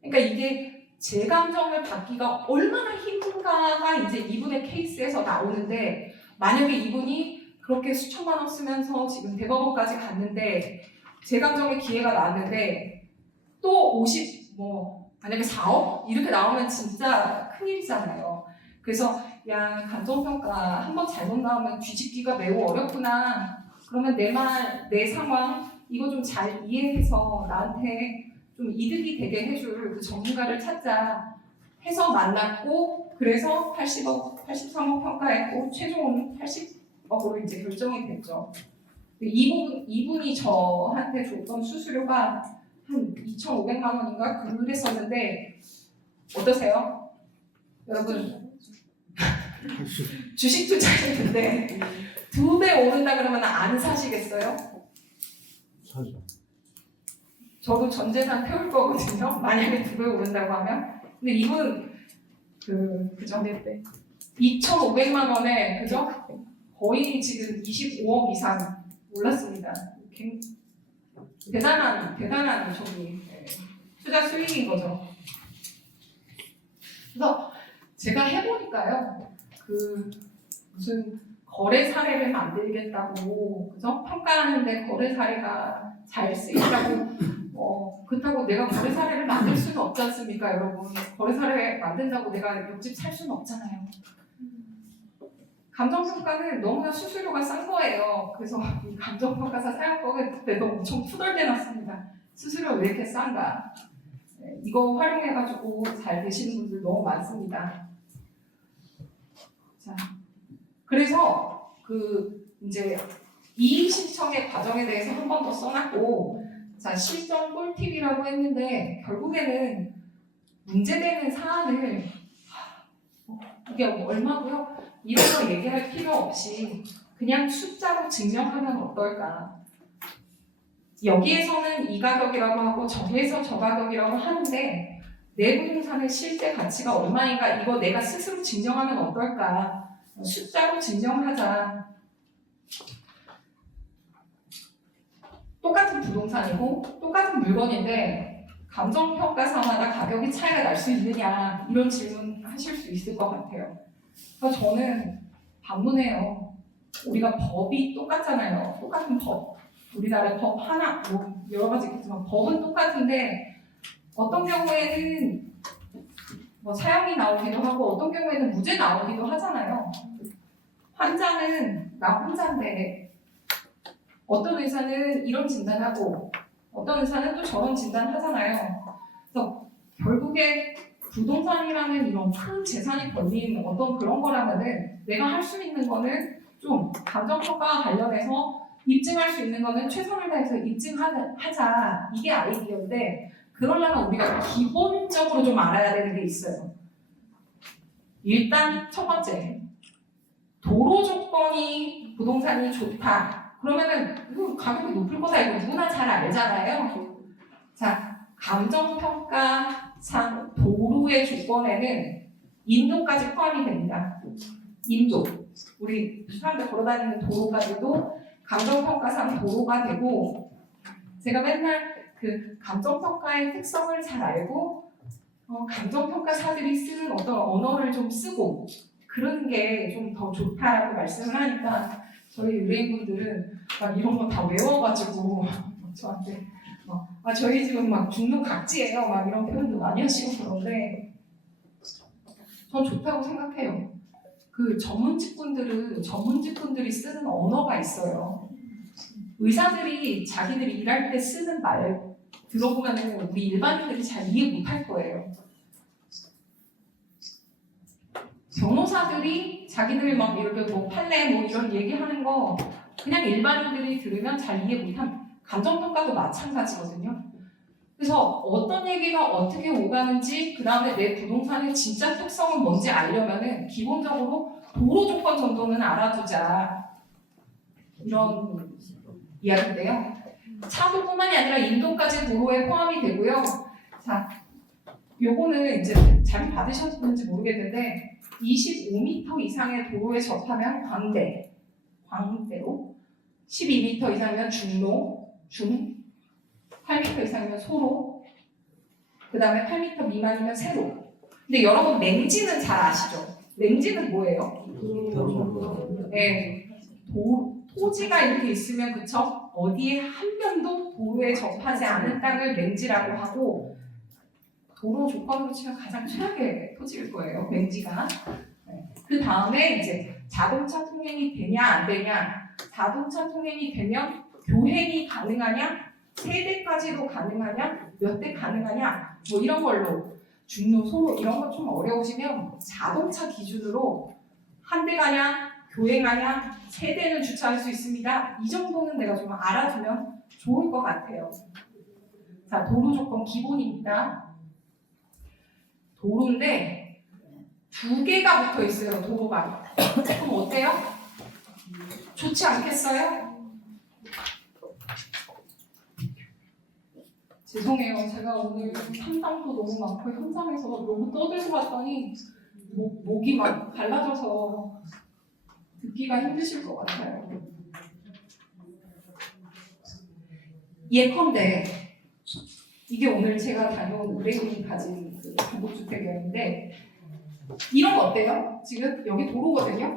그러니까 이게 재감정을 받기가 얼마나 힘든가가 이제 이분의 케이스에서 나오는데 만약에 이분이 그렇게 수천만 원 쓰면서 지금 대법원까지 갔는데 재감정의 기회가 나왔는데 또 50, 만약에 4억? 이렇게 나오면 진짜 큰일이잖아요. 그래서 야, 감정평가 한번 잘못 나오면 뒤집기가 매우 어렵구나. 그러면 내 상황 이거 좀 잘 이해해서 나한테 좀 이득이 되게 해줄 그 전문가를 찾자 해서 만났고 그래서 80억, 83억 평가했고 최종은 80억으로 이제 결정이 됐죠. 이분이 저한테 줬던 수수료가 한 2,500만 원인가 그랬었는데 어떠세요? 여러분 주식 투자했는데 2배 오른다 그러면 안 사시겠어요? 사죠. 저도 전 재산 태울 거거든요. 만약에 2배 오른다고 하면. 근데 이분 그죠? 2,500만 원에 그죠? 거의 지금 25억 이상 올랐습니다. 대단한 저기 투자 수익인 거죠. 그래서 제가 해보니까요, 무슨 거래 사례를 만들겠다고, 그죠? 평가하는데 거래 사례가 잘 쓰인다고, 그렇다고 내가 거래 사례를 만들 수는 없지 않습니까, 여러분? 거래 사례 만든다고 내가 옆집 살 수는 없잖아요. 감정평가는 너무나 수수료가 싼 거예요. 그래서 이 감정평가사 사용법에도 엄청 투덜대놨습니다. 수수료 왜 이렇게 싼가? 네, 이거 활용해가지고 잘 되시는 분들 너무 많습니다. 자, 그래서 이제 이의 신청의 과정에 대해서 한 번 더 써놨고, 자, 실전 꿀팁이라고 했는데 결국에는 문제되는 사안을 이게 얼마고요? 이런 거 얘기할 필요 없이 그냥 숫자로 증명하면 어떨까? 여기에서는 이 가격이라고 하고 저기에서 저 가격이라고 하는데 내 부동산의 실제 가치가 얼마인가 이거 내가 스스로 증명하면 어떨까? 숫자로 증명하자. 똑같은 부동산이고 똑같은 물건인데 감정평가사마다 가격이 차이가 날 수 있느냐 이런 질문 하실 수 있을 것 같아요. 그래서 저는 반문해요. 우리가 법이 똑같잖아요. 똑같은 법. 우리나라 법 하나, 여러 가지 있겠지만 법은 똑같은데 어떤 경우에는 사형이 나오기도 하고 어떤 경우에는 무죄 나오기도 하잖아요. 환자는 나 혼자인데 어떤 의사는 이런 진단하고 어떤 의사는 또 저런 진단하잖아요. 그래서 결국에 부동산이라는 이런 큰 재산이 걸린 어떤 그런 거라면은 내가 할 수 있는 거는 좀 감정평가와 관련해서 입증할 수 있는 거는 최선을 다해서 입증하자. 이게 아이디어인데 그러려면 우리가 기본적으로 좀 알아야 되는 게 있어요. 일단 첫 번째, 도로 조건이 부동산이 좋다. 그러면은 이거 가격이 높을 거다. 이거 누구나 잘 알잖아요. 자, 감정평가상 도로의 조건에는 인도까지 포함이 됩니다. 인도. 우리 사람들 걸어다니는 도로까지도 감정평가상 도로가 되고 제가 맨날 그 감정평가의 특성을 잘 알고 감정평가사들이 쓰는 어떤 언어를 좀 쓰고 그런 게 좀 더 좋다라고 말씀을 하니까 저희 의뢰인분들은 막 이런 거 다 외워가지고 저한테 저희 집은 막 중도 각지예요 막 이런 표현도 많이 하시고 그런데 전 좋다고 생각해요. 그 전문직분들이 쓰는 언어가 있어요. 의사들이 자기들이 일할 때 쓰는 말 들어보면 우리 일반인들이 잘 이해 못할 거예요. 변호사들이 자기들 막 이렇게 뭐 판례 뭐 이런 얘기하는 거 그냥 일반인들이 들으면 잘 이해 못함. 감정평가도 마찬가지거든요. 그래서 어떤 얘기가 어떻게 오가는지 그 다음에 내 부동산의 진짜 특성은 뭔지 알려면은 기본적으로 도로 조건 정도는 알아두자. 이런 이야기인데요. 차도뿐만이 아니라 인도까지 도로에 포함이 되고요. 자, 요거는 이제 잘 받으셨는지 모르겠는데 25m 이상의 도로에 접하면 광대로 12m 이상이면 중로, 8m 이상이면 소로, 그 다음에 8m 미만이면 세로. 근데 여러분 맹지는 잘 아시죠? 맹지는 뭐예요? 네, 토지가 이렇게 있으면 그쵸? 어디에 한 면도 도로에 접하지 않은 땅을 맹지라고 하고 도로 조건으로 치면 가장 최악의 토지일 거예요. 맹지가. 네. 그 다음에 이제 자동차 통행이 되냐 안 되냐. 자동차 통행이 되면 교행이 가능하냐, 세대까지도 가능하냐, 몇 대 가능하냐, 뭐 이런 걸로 중로, 소로 이런 거 좀 어려우시면 자동차 기준으로 한 대 가냐, 교행하냐, 세대는 주차할 수 있습니다. 이 정도는 내가 좀 알아두면 좋을 것 같아요. 자, 도로 조건 기본입니다. 도로인데 두 개가 붙어 있어요. 도로가. 그럼 어때요? 좋지 않겠어요? 죄송해요. 제가 오늘 상담도 너무 많고 현장에서 너무 떠들고 왔더니 목이 막 갈라져서 듣기가 힘드실 것 같아요. 예컨대 이게 오늘 제가 다녀온 의뢰인이 가진 그 단독주택이었는데 이런 거 어때요? 지금 여기 도로거든요.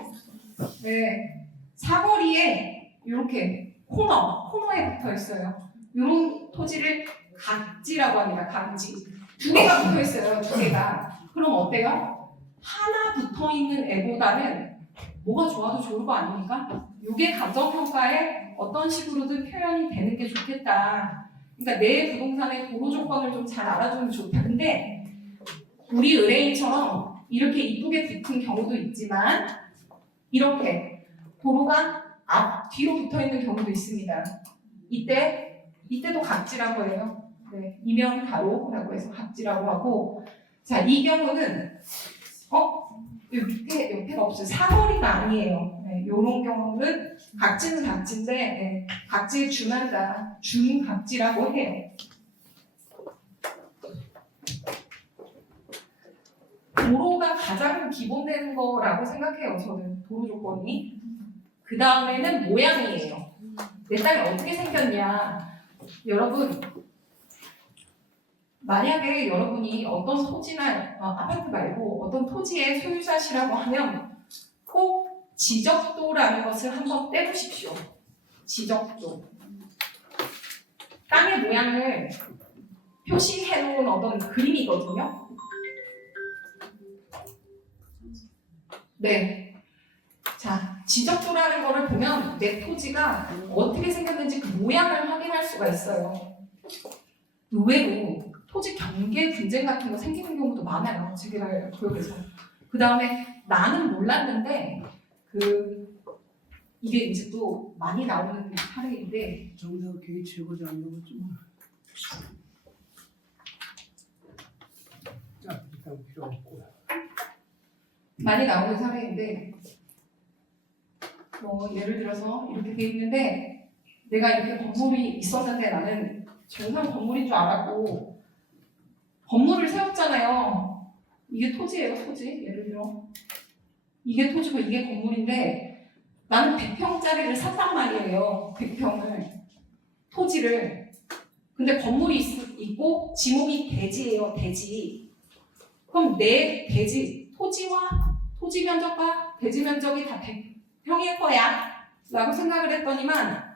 네, 사거리에 이렇게 코너에 붙어 있어요. 이런 토지를 각지라고 합니다. 각지. 두 개가 붙어 있어요. 두 개가. 그럼 어때요? 하나 붙어 있는 애보다는 뭐가 좋아도 좋을 거 아닙니까? 이게 감정평가에 어떤 식으로든 표현이 되는 게 좋겠다. 그러니까 내 부동산의 도로 조건을 좀 잘 알아두면 좋다. 근데 우리 의뢰인처럼 이렇게 이쁘게 붙은 경우도 있지만 이렇게 도로가 뒤로 붙어 있는 경우도 있습니다. 이때도 각지라고 해요. 네, 이면 가로라고 해서 각지라고 하고, 자, 이 경우는 옆에가 없어요. 사거리가 아니에요. 네, 이런 경우는 각지는 각지인데 네, 각지에 준한다. 준각지라고 해요. 도로가 가장 기본되는 거라고 생각해요. 저는 도로 조건이. 그 다음에는 모양이에요. 내 땅이 어떻게 생겼냐. 여러분, 만약에 여러분이 어떤 토지나 아파트 말고 어떤 토지의 소유자시라고 하면 꼭 지적도라는 것을 한번 떼보십시오. 지적도. 땅의 모양을 표시해 놓은 어떤 그림이거든요. 네. 자, 지적도라는 거를 보면 내 토지가 어떻게 생겼는지 그 모양을 확인할 수가 있어요. 의외로 토지 경계 분쟁 같은 거 생기는 경우도 많아요. 재개발 구역에서. 그 다음에 나는 몰랐는데 이게 이제 또 많이 나오는 사례인데 정작 계획 최고자 하는 좀 자, 일단 필요 없고 많이 나오는 사례인데 예를 들어서 이렇게 돼 있는데 내가 이렇게 건물이 있었는데 나는 정상 건물인 줄 알았고 건물을 세웠잖아요. 이게 토지예요, 토지. 예를 들어 이게 토지고 이게 건물인데 나는 100평짜리를 샀단 말이에요. 100평을 토지를. 근데 건물이 있고 지목이 대지예요, 대지. 그럼 내 대지 토지와 토지 면적과 대지 면적이 다 100평일 거야 라고 생각을 했더니만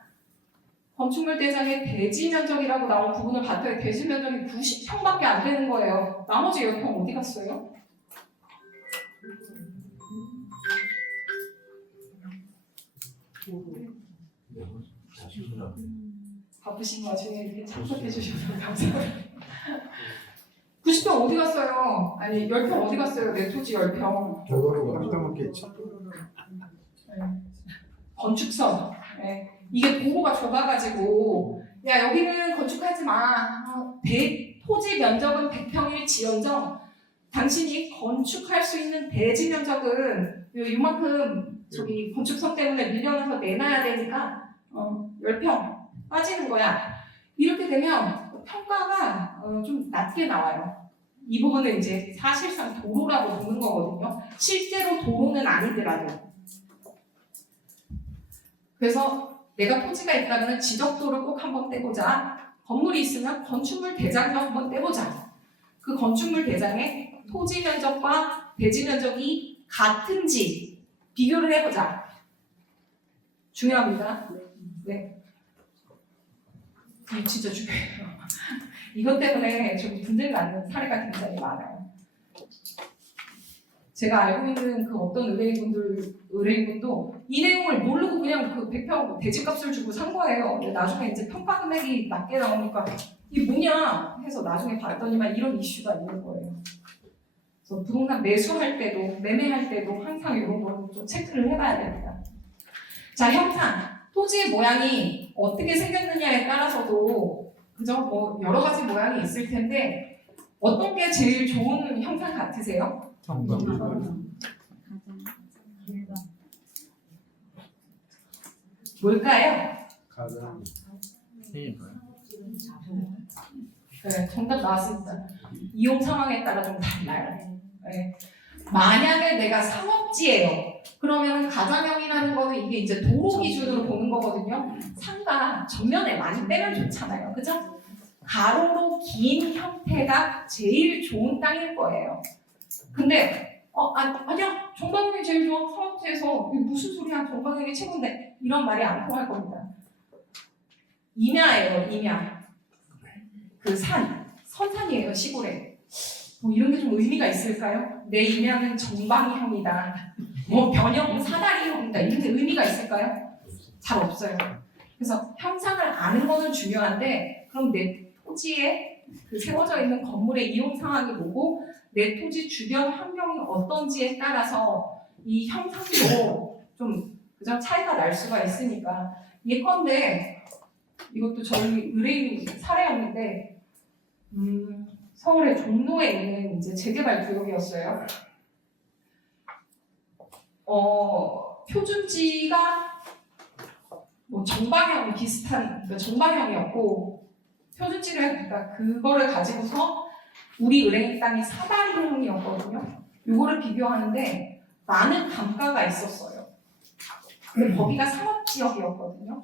건축물 대장의 대지 면적이라고 나온 부분을 봤더니 대지 면적이 90평밖에 안 되는 거예요. 나머지 10평 어디 갔어요? 바쁘신 와중에 이렇게 참석해 주셔서 감사합니다. 건축병 어디 갔어요? 아니 10평 어디 갔어요? 내 토지 10평. 도로로 깜깜했겠지. 건축선. 예. 이게 도로가 좁아가지고 야 여기는 건축하지 마. 토지 면적은 100평일 지연정 당신이 건축할 수 있는 대지 면적은 이만큼 저기 건축선 때문에 밀려나서 내놔야 되니까 10평 빠지는 거야. 이렇게 되면 평가가 좀 낮게 나와요. 이 부분은 이제 사실상 도로라고 보는 거거든요. 실제로 도로는 아니더라도. 그래서 내가 토지가 있다면 지적도를 꼭 한번 떼보자. 건물이 있으면 건축물 대장도 한번 떼보자. 그 건축물 대장에 토지 면적과 대지 면적이 같은지 비교를 해보자. 중요합니다. 네. 이게 진짜 중요해요. 이것 때문에 좀 분쟁 나는 사례가 굉장히 많아요. 제가 알고 있는 그 어떤 의뢰인분도 이 내용을 모르고 그냥 그 100평 대지값을 주고 산 거예요. 근데 나중에 이제 평가 금액이 낮게 나오니까 이게 뭐냐 해서 나중에 봤더니만 이런 이슈가 있는 거예요. 그래서 부동산 매수할 때도 매매할 때도 항상 이런 거는 좀 체크를 해봐야 됩니다. 자, 형상. 토지의 모양이 어떻게 생겼느냐에 따라서도 그죠? 뭐 여러 가지 모양이 있을 텐데 어떤 게 제일 좋은 형상 같으세요? 뭘까요? 가장 네, 정답 나왔습니다. 이용 상황에 따라 좀 달라요. 네. 만약에 내가 상업지예요. 그러면 가장형이라는 거는 이게 이제 도로 기준으로 보는 거거든요. 상가 전면에 많이 빼면 좋잖아요. 그죠? 가로로 긴 형태가 제일 좋은 땅일 거예요. 근데 아니야 정방형이 제일 좋아. 상업지에서 이게 무슨 소리야 정방형이 최고인데 이런 말이 안 통할 겁니다. 임야예요. 임야. 그 선산이에요. 시골에. 뭐 이런 게 좀 의미가 있을까요? 내 임야는 정방형이다. 뭐 변형 사다리형이다. 이런 게 의미가 있을까요? 잘 없어요. 그래서 형상을 아는 거는 중요한데 그럼 내 토지에 그 세워져 있는 건물의 이용 상황이 뭐고 내 토지 주변 환경이 어떤지에 따라서 이 형상도 좀 그저 차이가 날 수가 있으니까 예컨대 이것도 저희 의뢰인 사례였는데 서울의 종로에 있는 이제 재개발 구역이었어요. 표준지가 뭐 정방형 비슷한 그러니까 정방형이었고 표준지를 그러니까 그거를 가지고서 우리 의뢰인 땅이 사다리형이었거든요. 요거를 비교하는데 많은 감가가 있었어요. 근데 거기가 상업지역이었거든요.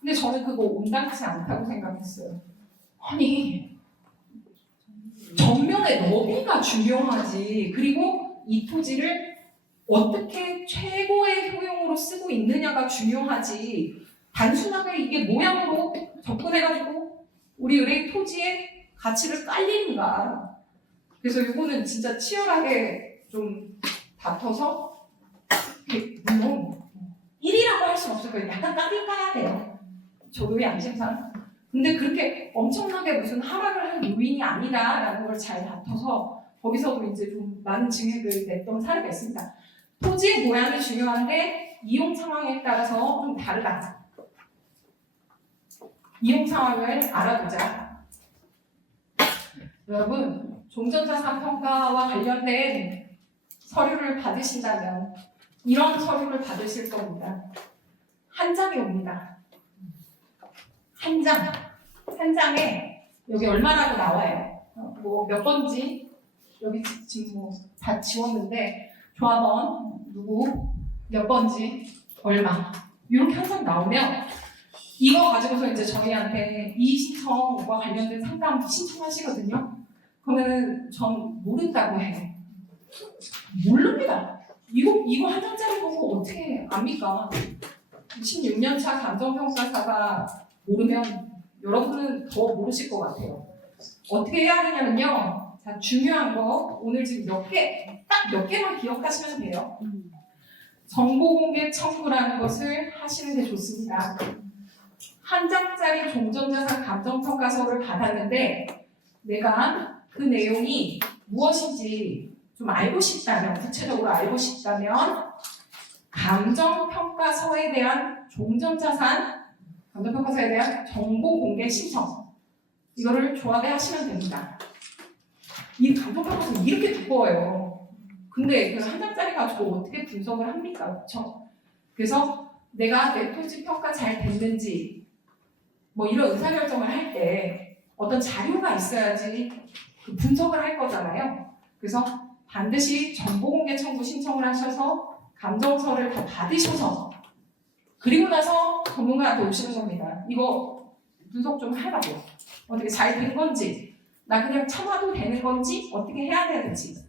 근데 저는 그거 온당치 않다고 생각했어요. 아니 전면의 너비가 중요하지. 그리고 이 토지를 어떻게 최고의 효용으로 쓰고 있느냐가 중요하지. 단순하게 이게 모양으로 접근해가지고 우리 의뢰인 토지의 가치를 깔리는가. 그래서 이거는 진짜 치열하게 좀 다퉈서 물론 1위라고 할 수는 없을 거예요. 약간 까야 돼요. 저도의 양심상. 근데 그렇게 엄청나게 무슨 하락을 한 요인이 아니다라는 걸 잘 다퉈서 거기서도 이제 좀 많은 증액을 냈던 사례가 있습니다. 토지의 모양이 중요한데 이용 상황에 따라서 좀 다르다. 이용 상황을 알아보자. 여러분, 종전자산 평가와 관련된 서류를 받으신다면 이런 서류를 받으실 겁니다. 한 장이 옵니다. 한 장에 여기 얼마라고 나와요. 뭐 몇 번지 여기 지금 뭐 다 지웠는데 조합원 누구 몇 번지 얼마 이렇게 항상 나오면 이거 가지고서 이제 저희한테 이의 신청과 관련된 상담 신청하시거든요. 그러면 전 모른다고 해요. 모릅니다. 이거 한 장짜리 보고 어떻게 압니까? 16년차 감정평가사가 모르면 여러분은 더 모르실 것 같아요. 어떻게 해야 되냐면요. 자, 중요한 거 오늘 지금 딱 몇 개만 기억하시면 돼요. 정보공개 청구라는 것을 하시는 게 좋습니다. 한 장짜리 종전자산 감정평가서를 받았는데 내가 그 내용이 무엇인지 좀 알고 싶다면, 구체적으로 알고 싶다면 감정평가서에 대한 종전자산, 감정평가서에 대한 정보 공개 신청, 이거를 조합에 하시면 됩니다. 이 감정평가서 이렇게 두꺼워요. 근데 그 한 장짜리 가지고 어떻게 분석을 합니까? 그렇죠? 그래서 내가 내 토지 평가 잘 됐는지 뭐 이런 의사결정을 할 때 어떤 자료가 있어야지 그 분석을 할 거잖아요. 그래서 반드시 정보공개 청구 신청을 하셔서 감정서를 다 받으셔서 그리고 나서 전문가한테 오시는 겁니다. 이거 분석 좀 하라고. 어떻게 잘 된 건지, 나 그냥 참아도 되는 건지, 어떻게 해야 되는지.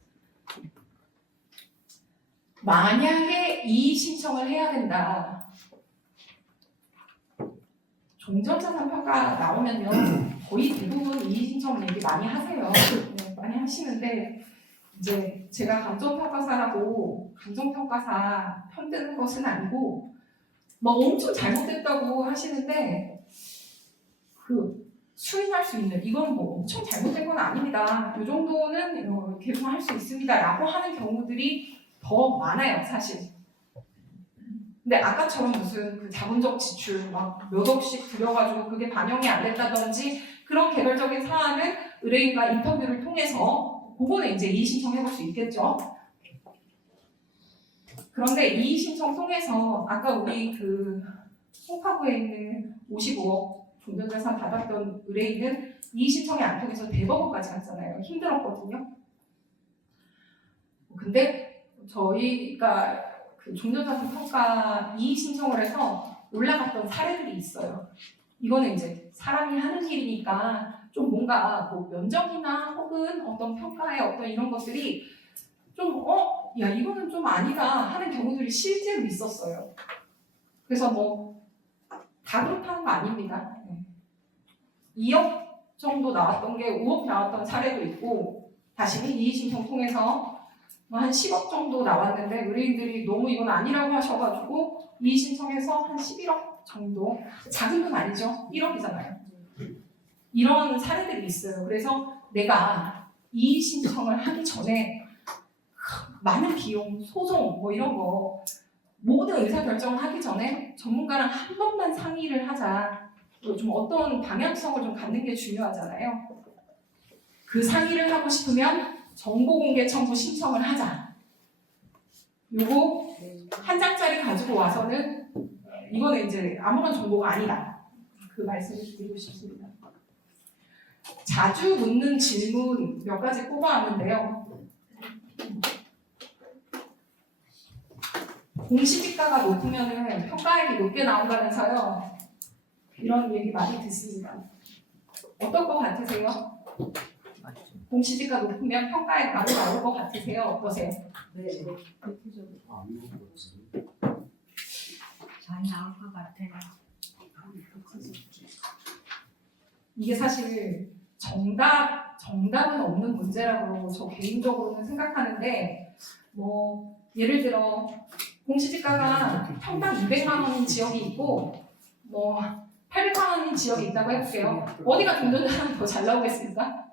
만약에 이의 신청을 해야 된다. 종전자산 평가 나오면요, 거의 대부분 이의 신청 얘기 많이 하세요. 네, 많이 하시는데 이제 제가 감정평가사라고 감정평가사 편드는 것은 아니고 막 엄청 잘못됐다고 하시는데 그 수인할 수 있는 이건 뭐 엄청 잘못된 건 아닙니다. 이 정도는 개선할 수 있습니다라고 하는 경우들이 더 많아요, 사실. 근데 아까처럼 무슨 그 자본적 지출 막 몇 억씩 들여가지고 그게 반영이 안 됐다든지 그런 개별적인 사안은 의뢰인과 인터뷰를 통해서 그거는 이제 이의 신청해볼 수 있겠죠. 그런데 이의 신청 통해서 아까 우리 그 송파구에 있는 55억 종전자산 받았던 의뢰인은 이의 신청이 안 통해서 대법원까지 갔잖아요. 힘들었거든요. 근데 저희가 그 종전자산 평가 이의 신청을 해서 올라갔던 사례들이 있어요. 이거는 이제 사람이 하는 일이니까 좀 뭔가 뭐 면접이나 혹은 어떤 평가의 어떤 이런 것들이 좀 야 이거는 좀 아니다 하는 경우들이 실제로 있었어요. 그래서 뭐 다 그렇다는 거 아닙니다. 2억 정도 나왔던 게 5억 나왔던 사례도 있고 다시 이의 신청 통해서 한 10억 정도 나왔는데 의뢰인들이 너무 이건 아니라고 하셔가지고 이의 신청해서 한 11억 정도, 작은 돈 아니죠? 1억이잖아요. 이런 사례들이 있어요. 그래서 내가 이의 신청을 하기 전에 많은 비용, 소송 뭐 이런 거 모든 의사결정을 하기 전에 전문가랑 한 번만 상의를 하자. 좀 어떤 방향성을 좀 갖는 게 중요하잖아요. 그 상의를 하고 싶으면 정보공개 청구 신청을 하자. 요거 한 장짜리 가지고 와서는 이거는 이제 아무런 정보가 아니다. 그 말씀을 드리고 싶습니다. 자주 묻는 질문 몇 가지 뽑아왔는데요. 공시지가가 높으면 평가액이 높게 나온다면서요. 이런 얘기 많이 듣습니다. 어떨 것 같으세요? 공시지가 높으면 평가액 많이 나올 것 같으세요? 어떠세요? 네. 잘 나올 것 같아요. 이게 사실 정답은 없는 문제라고 저 개인적으로는 생각하는데 뭐 예를 들어 공시지가가 평당 200만 원인 지역이 있고 뭐 800만 원인 지역이 있다고 해볼게요. 어디가 종전자산이 더 잘 나오겠습니까?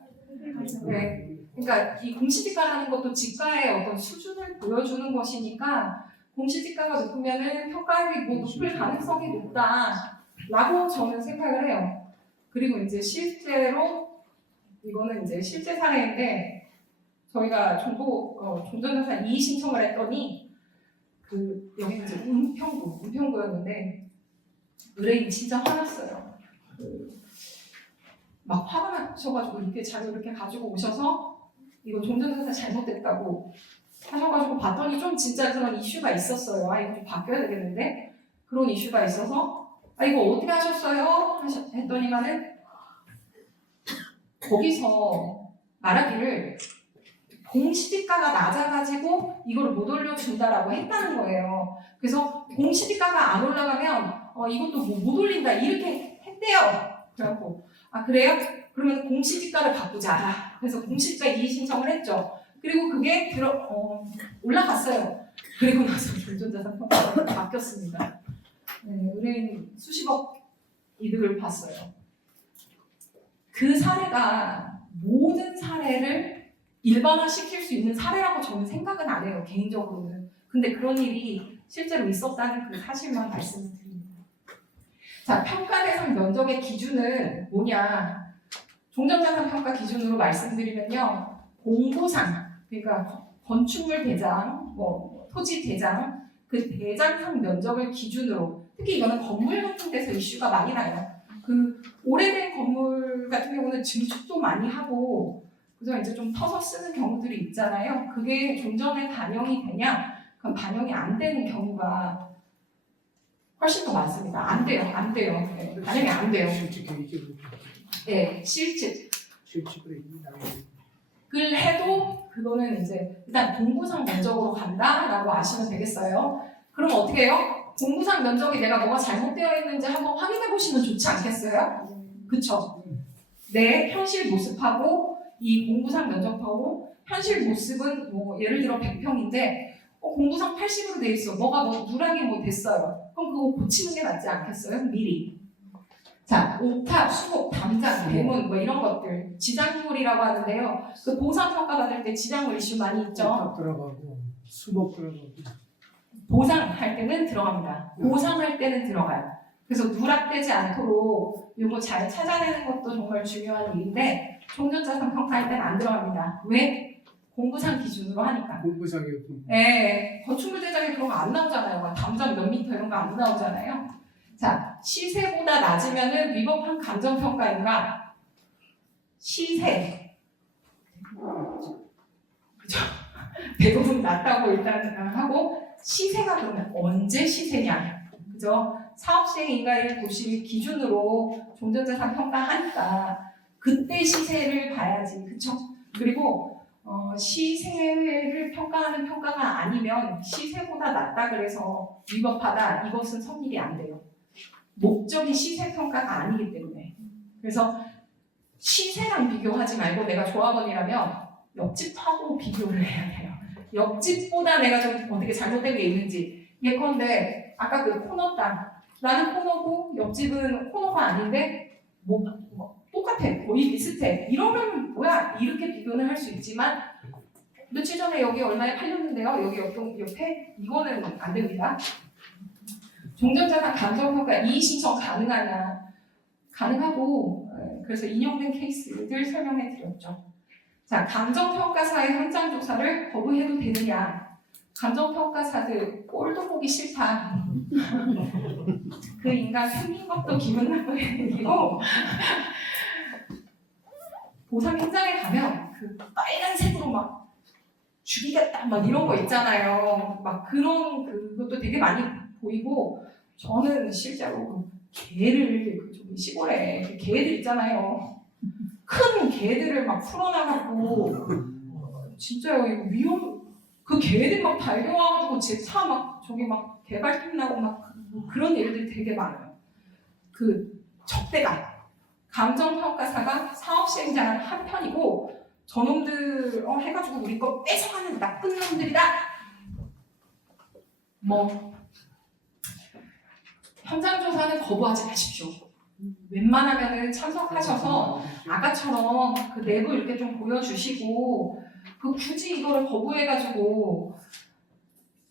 네. 그러니까 이 공시지가라는 것도 지가의 어떤 수준을 보여주는 것이니까 공시지가가 높으면은 평가액이 뭐 높을 가능성이 높다라고 저는 생각을 해요. 그리고 이제 실제로 이거는 이제 실제 사례인데 저희가 종전자산 이의 신청을 했더니 그 여기는 이제 은평구였는데 의뢰인이 진짜 화났어요. 막 화가 나셔가지고 이렇게 자료 이렇게 가지고 오셔서 이거 종전자산 잘못됐다고 하셔가지고 봤더니 좀 진짜 그런 이슈가 있었어요. 아 이거 좀 바뀌어야 되겠는데 그런 이슈가 있어서 아 이거 어떻게 하셨어요? 했더니만은 거기서 말하기를 공시지가가 낮아가지고 이걸 못 올려준다라고 했다는 거예요. 그래서 공시지가가 안 올라가면 이것도 뭐 못 올린다 이렇게 했대요. 그래갖고 아 그래요? 그러면 공시지가를 바꾸자. 그래서 공시지가 이의 신청을 했죠. 그리고 그게 올라갔어요. 그리고 나서 종전자산 평가가 바뀌었습니다. 네, 의뢰인 수십억 이득을 봤어요. 그 사례가 모든 사례를 일반화시킬 수 있는 사례라고 저는 생각은 안 해요, 개인적으로는. 근데 그런 일이 실제로 있었다는 그 사실만 말씀을 드립니다. 자, 평가 대상 면적의 기준은 뭐냐? 종전자산 평가 기준으로 말씀드리면요, 공부상, 그러니까 건축물 대장, 뭐 토지 대장, 그 대장상 면적을 기준으로, 특히 이거는 건물 같은 데서 이슈가 많이 나요. 그 오래된 건물 같은 경우는 증축도 많이 하고, 그래서 이제 좀 터서 쓰는 경우들이 있잖아요. 그게 종전에 반영이 되냐? 그럼 반영이 안 되는 경우가 훨씬 더 많습니다. 안 돼요, 안 돼요. 네, 반영이 안 돼요. 실직이 이제 네, 실측. 실직을 나오는 을 해도 그거는 이제 일단 공부상 면적으로 간다라고 아시면 되겠어요. 그럼 어떻게 해요? 공부상 면적이 내가 뭐가 잘못되어 있는지 한번 확인해 보시면 좋지 않겠어요? 그쵸? 내 현실 모습하고 이 공부상 면적하고 현실 모습은 뭐 예를 들어 100평인데 공부상 80으로 돼 있어. 뭐가 뭐 누락이 뭐 됐어요. 그럼 그거 고치는 게 낫지 않겠어요? 미리. 자, 옥탑, 수목, 담장, 대문 뭐 이런 것들 지장물이라고 하는데요. 그 보상 평가 받을 때 지장물 이슈 많이 있죠. 옥탑 들어가고 수목 들어가고 보상할 때는 들어갑니다. 보상할 때는 들어가요. 그래서 누락되지 않도록 이거 잘 찾아내는 것도 정말 중요한 일인데 종전자산 평가할 때는 안 들어갑니다. 왜? 공부상 기준으로 하니까. 공부상이 네, 건축물 대장에 그런 거 안 나오잖아요. 막 담장 몇 미터 이런 거 안 나오잖아요. 자, 시세보다 낮으면은 위법한 감정평가인가? 시세. 그죠? 대부분 낮다고 일단 하고, 시세가 그러면 언제 시세냐? 그죠? 사업시행인가를 보실 기준으로 종전자산 평가하니까, 그때 시세를 봐야지. 그쵸? 그리고, 시세를 평가하는 평가가 아니면 시세보다 낮다 그래서 위법하다. 이것은 성립이 안 돼요. 목적이 시세 평가가 아니기 때문에. 그래서 시세랑 비교하지 말고 내가 조합원이라면 옆집하고 비교를 해야 돼요. 옆집보다 내가 좀 어떻게 잘못된 게 있는지. 예컨대 아까 그 코너 땅 나는 코너고 옆집은 코너가 아닌데 뭐 똑같아, 거의 비슷해. 이러면 뭐야? 이렇게 비교는 할 수 있지만 며칠 전에 여기 얼마에 팔렸는데요. 여기 옆에 이거는 안 됩니다. 종전자산 감정평가 이의 신청 가능하냐? 가능하고 그래서 인용된 케이스들 설명해 드렸죠. 자, 감정평가사의 현장 조사를 거부해도 되느냐? 감정평가사들 꼴도 보기 싫다. 그 인간 생긴 것도 기분 나쁜 얘기고 보상 현장에 가면 그 빨간색으로 막 죽이겠다 막 이런 거 있잖아요. 막 그런 그것도 되게 많이 보이고 저는 실제로 그 개를 그 저기 시골에 그 개들 있잖아요. 큰 개들을 막 풀어나가고 진짜요 이거 그 개들 막 달려와가지고 제 차 막 저기 막 개발팀 나고 막 그런 일들이 되게 많아요. 그 적대감, 감정평가사가 사업시행자는 한편이고 저놈들 해가지고 우리 거 뺏어가는 나쁜 놈들이다. 뭐 현장 조사는 거부하지 마십시오. 웬만하면은 참석하셔서 아까처럼 그 내부 이렇게 좀 보여주시고 그 굳이 이거를 거부해가지고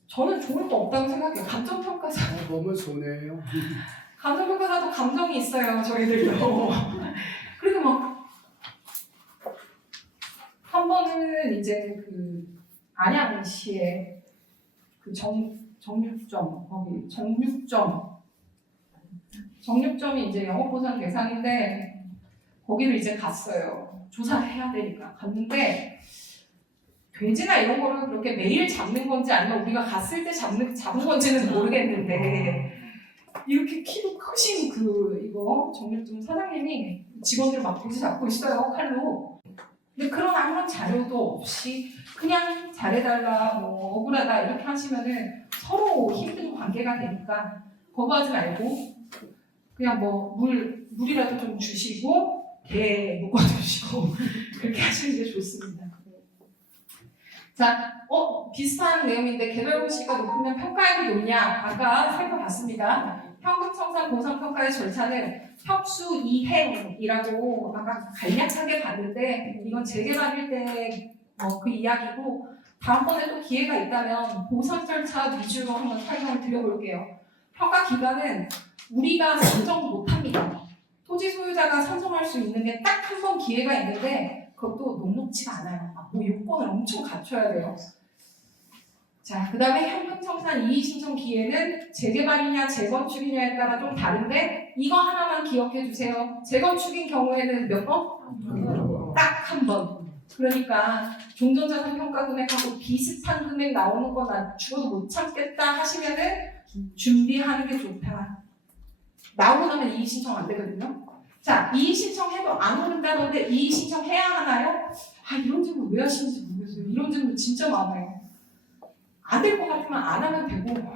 저는 좋을 거 없다고 생각해요. 감정평가사 너무 손해예요. 감정평가사도 감정이 있어요. 저희들도. 그리고 막 한 번은 이제 그 안양시에 그 정육점 거기 정육점이 이제 영업보상 대상인데 거기를 이제 갔어요. 조사해야 되니까 갔는데 돼지나 이런 거를 그렇게 매일 잡는 건지 아니면 우리가 갔을 때 잡은 건지는 모르겠는데 이렇게 키도 크신 이거 정육점 사장님이 직원들 막 돼지 잡고 있어요 칼로. 근데 그런 아무런 자료도 없이 그냥 잘해달라 뭐 억울하다 이렇게 하시면은 서로 힘든 관계가 되니까 거부하지 말고 그냥 뭐 물이라도 좀 주시고 개 묶어주시고 그렇게 하시는 게 좋습니다. 자, 비슷한 내용인데 개별 공시가 높으면 평가액이 높냐? 아까 살펴봤습니다. 현금청산 보상평가의 절차는 혁수 이행이라고 아까 간략하게 봤는데 이건 재개발일 때 그 이야기고 다음번에 또 기회가 있다면 보상 절차 위주로 한번 설명을 드려볼게요. 평가 기간은 우리가 선정 못합니다. 토지 소유자가 선정할 수 있는 게 딱 한 번 기회가 있는데 그것도 녹록지가 않아요. 뭐 요건을 엄청 갖춰야 돼요. 자, 그 다음에 현금청산 이의신청 기회는 재개발이냐 재건축이냐에 따라 좀 다른데 이거 하나만 기억해 주세요. 재건축인 경우에는 몇 번? 딱 한 번. 그러니까 종전자산 평가 금액하고 비슷한 금액 나오는 거 나 죽어도 못 참겠다 하시면은 준비하는 게 좋다. 나오고 나면 이의신청 안 되거든요. 자, 이의신청해도 안 오른다던데 이의신청 해야 하나요? 이런 질문 왜 하시는지 모르겠어요. 이런 질문 진짜 많아요. 안 될 것 같으면 안 하면 되고.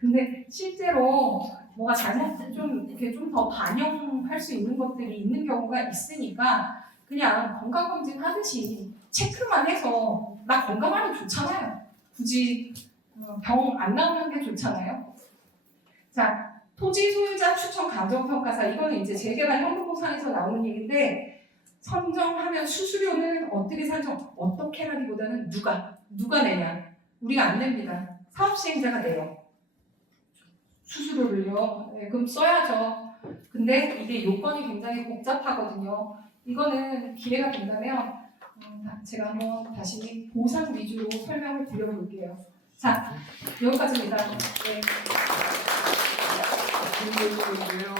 근데 실제로 뭐가 잘못 이렇게 좀 더 반영할 수 있는 것들이 있는 경우가 있으니까 그냥 건강검진 하듯이 체크만 해서 나 건강하면 좋잖아요. 굳이 병 안 나오는 게 좋잖아요. 자, 토지 소유자 추천 감정평가사 이거는 이제 재개발 현금보상에서 나오는 얘기인데 선정하면 수수료는 어떻게 어떻게라기보다는 누가 내냐? 우리가 안 냅니다. 사업시행자가 내요. 수수료를요. 네, 그럼 써야죠. 근데 이게 요건이 굉장히 복잡하거든요. 이거는 기회가 된다면 제가 한번 다시 보상 위주로 설명을 드려볼게요. 자, 여기까지입니다. 네. 질문이 있는데요.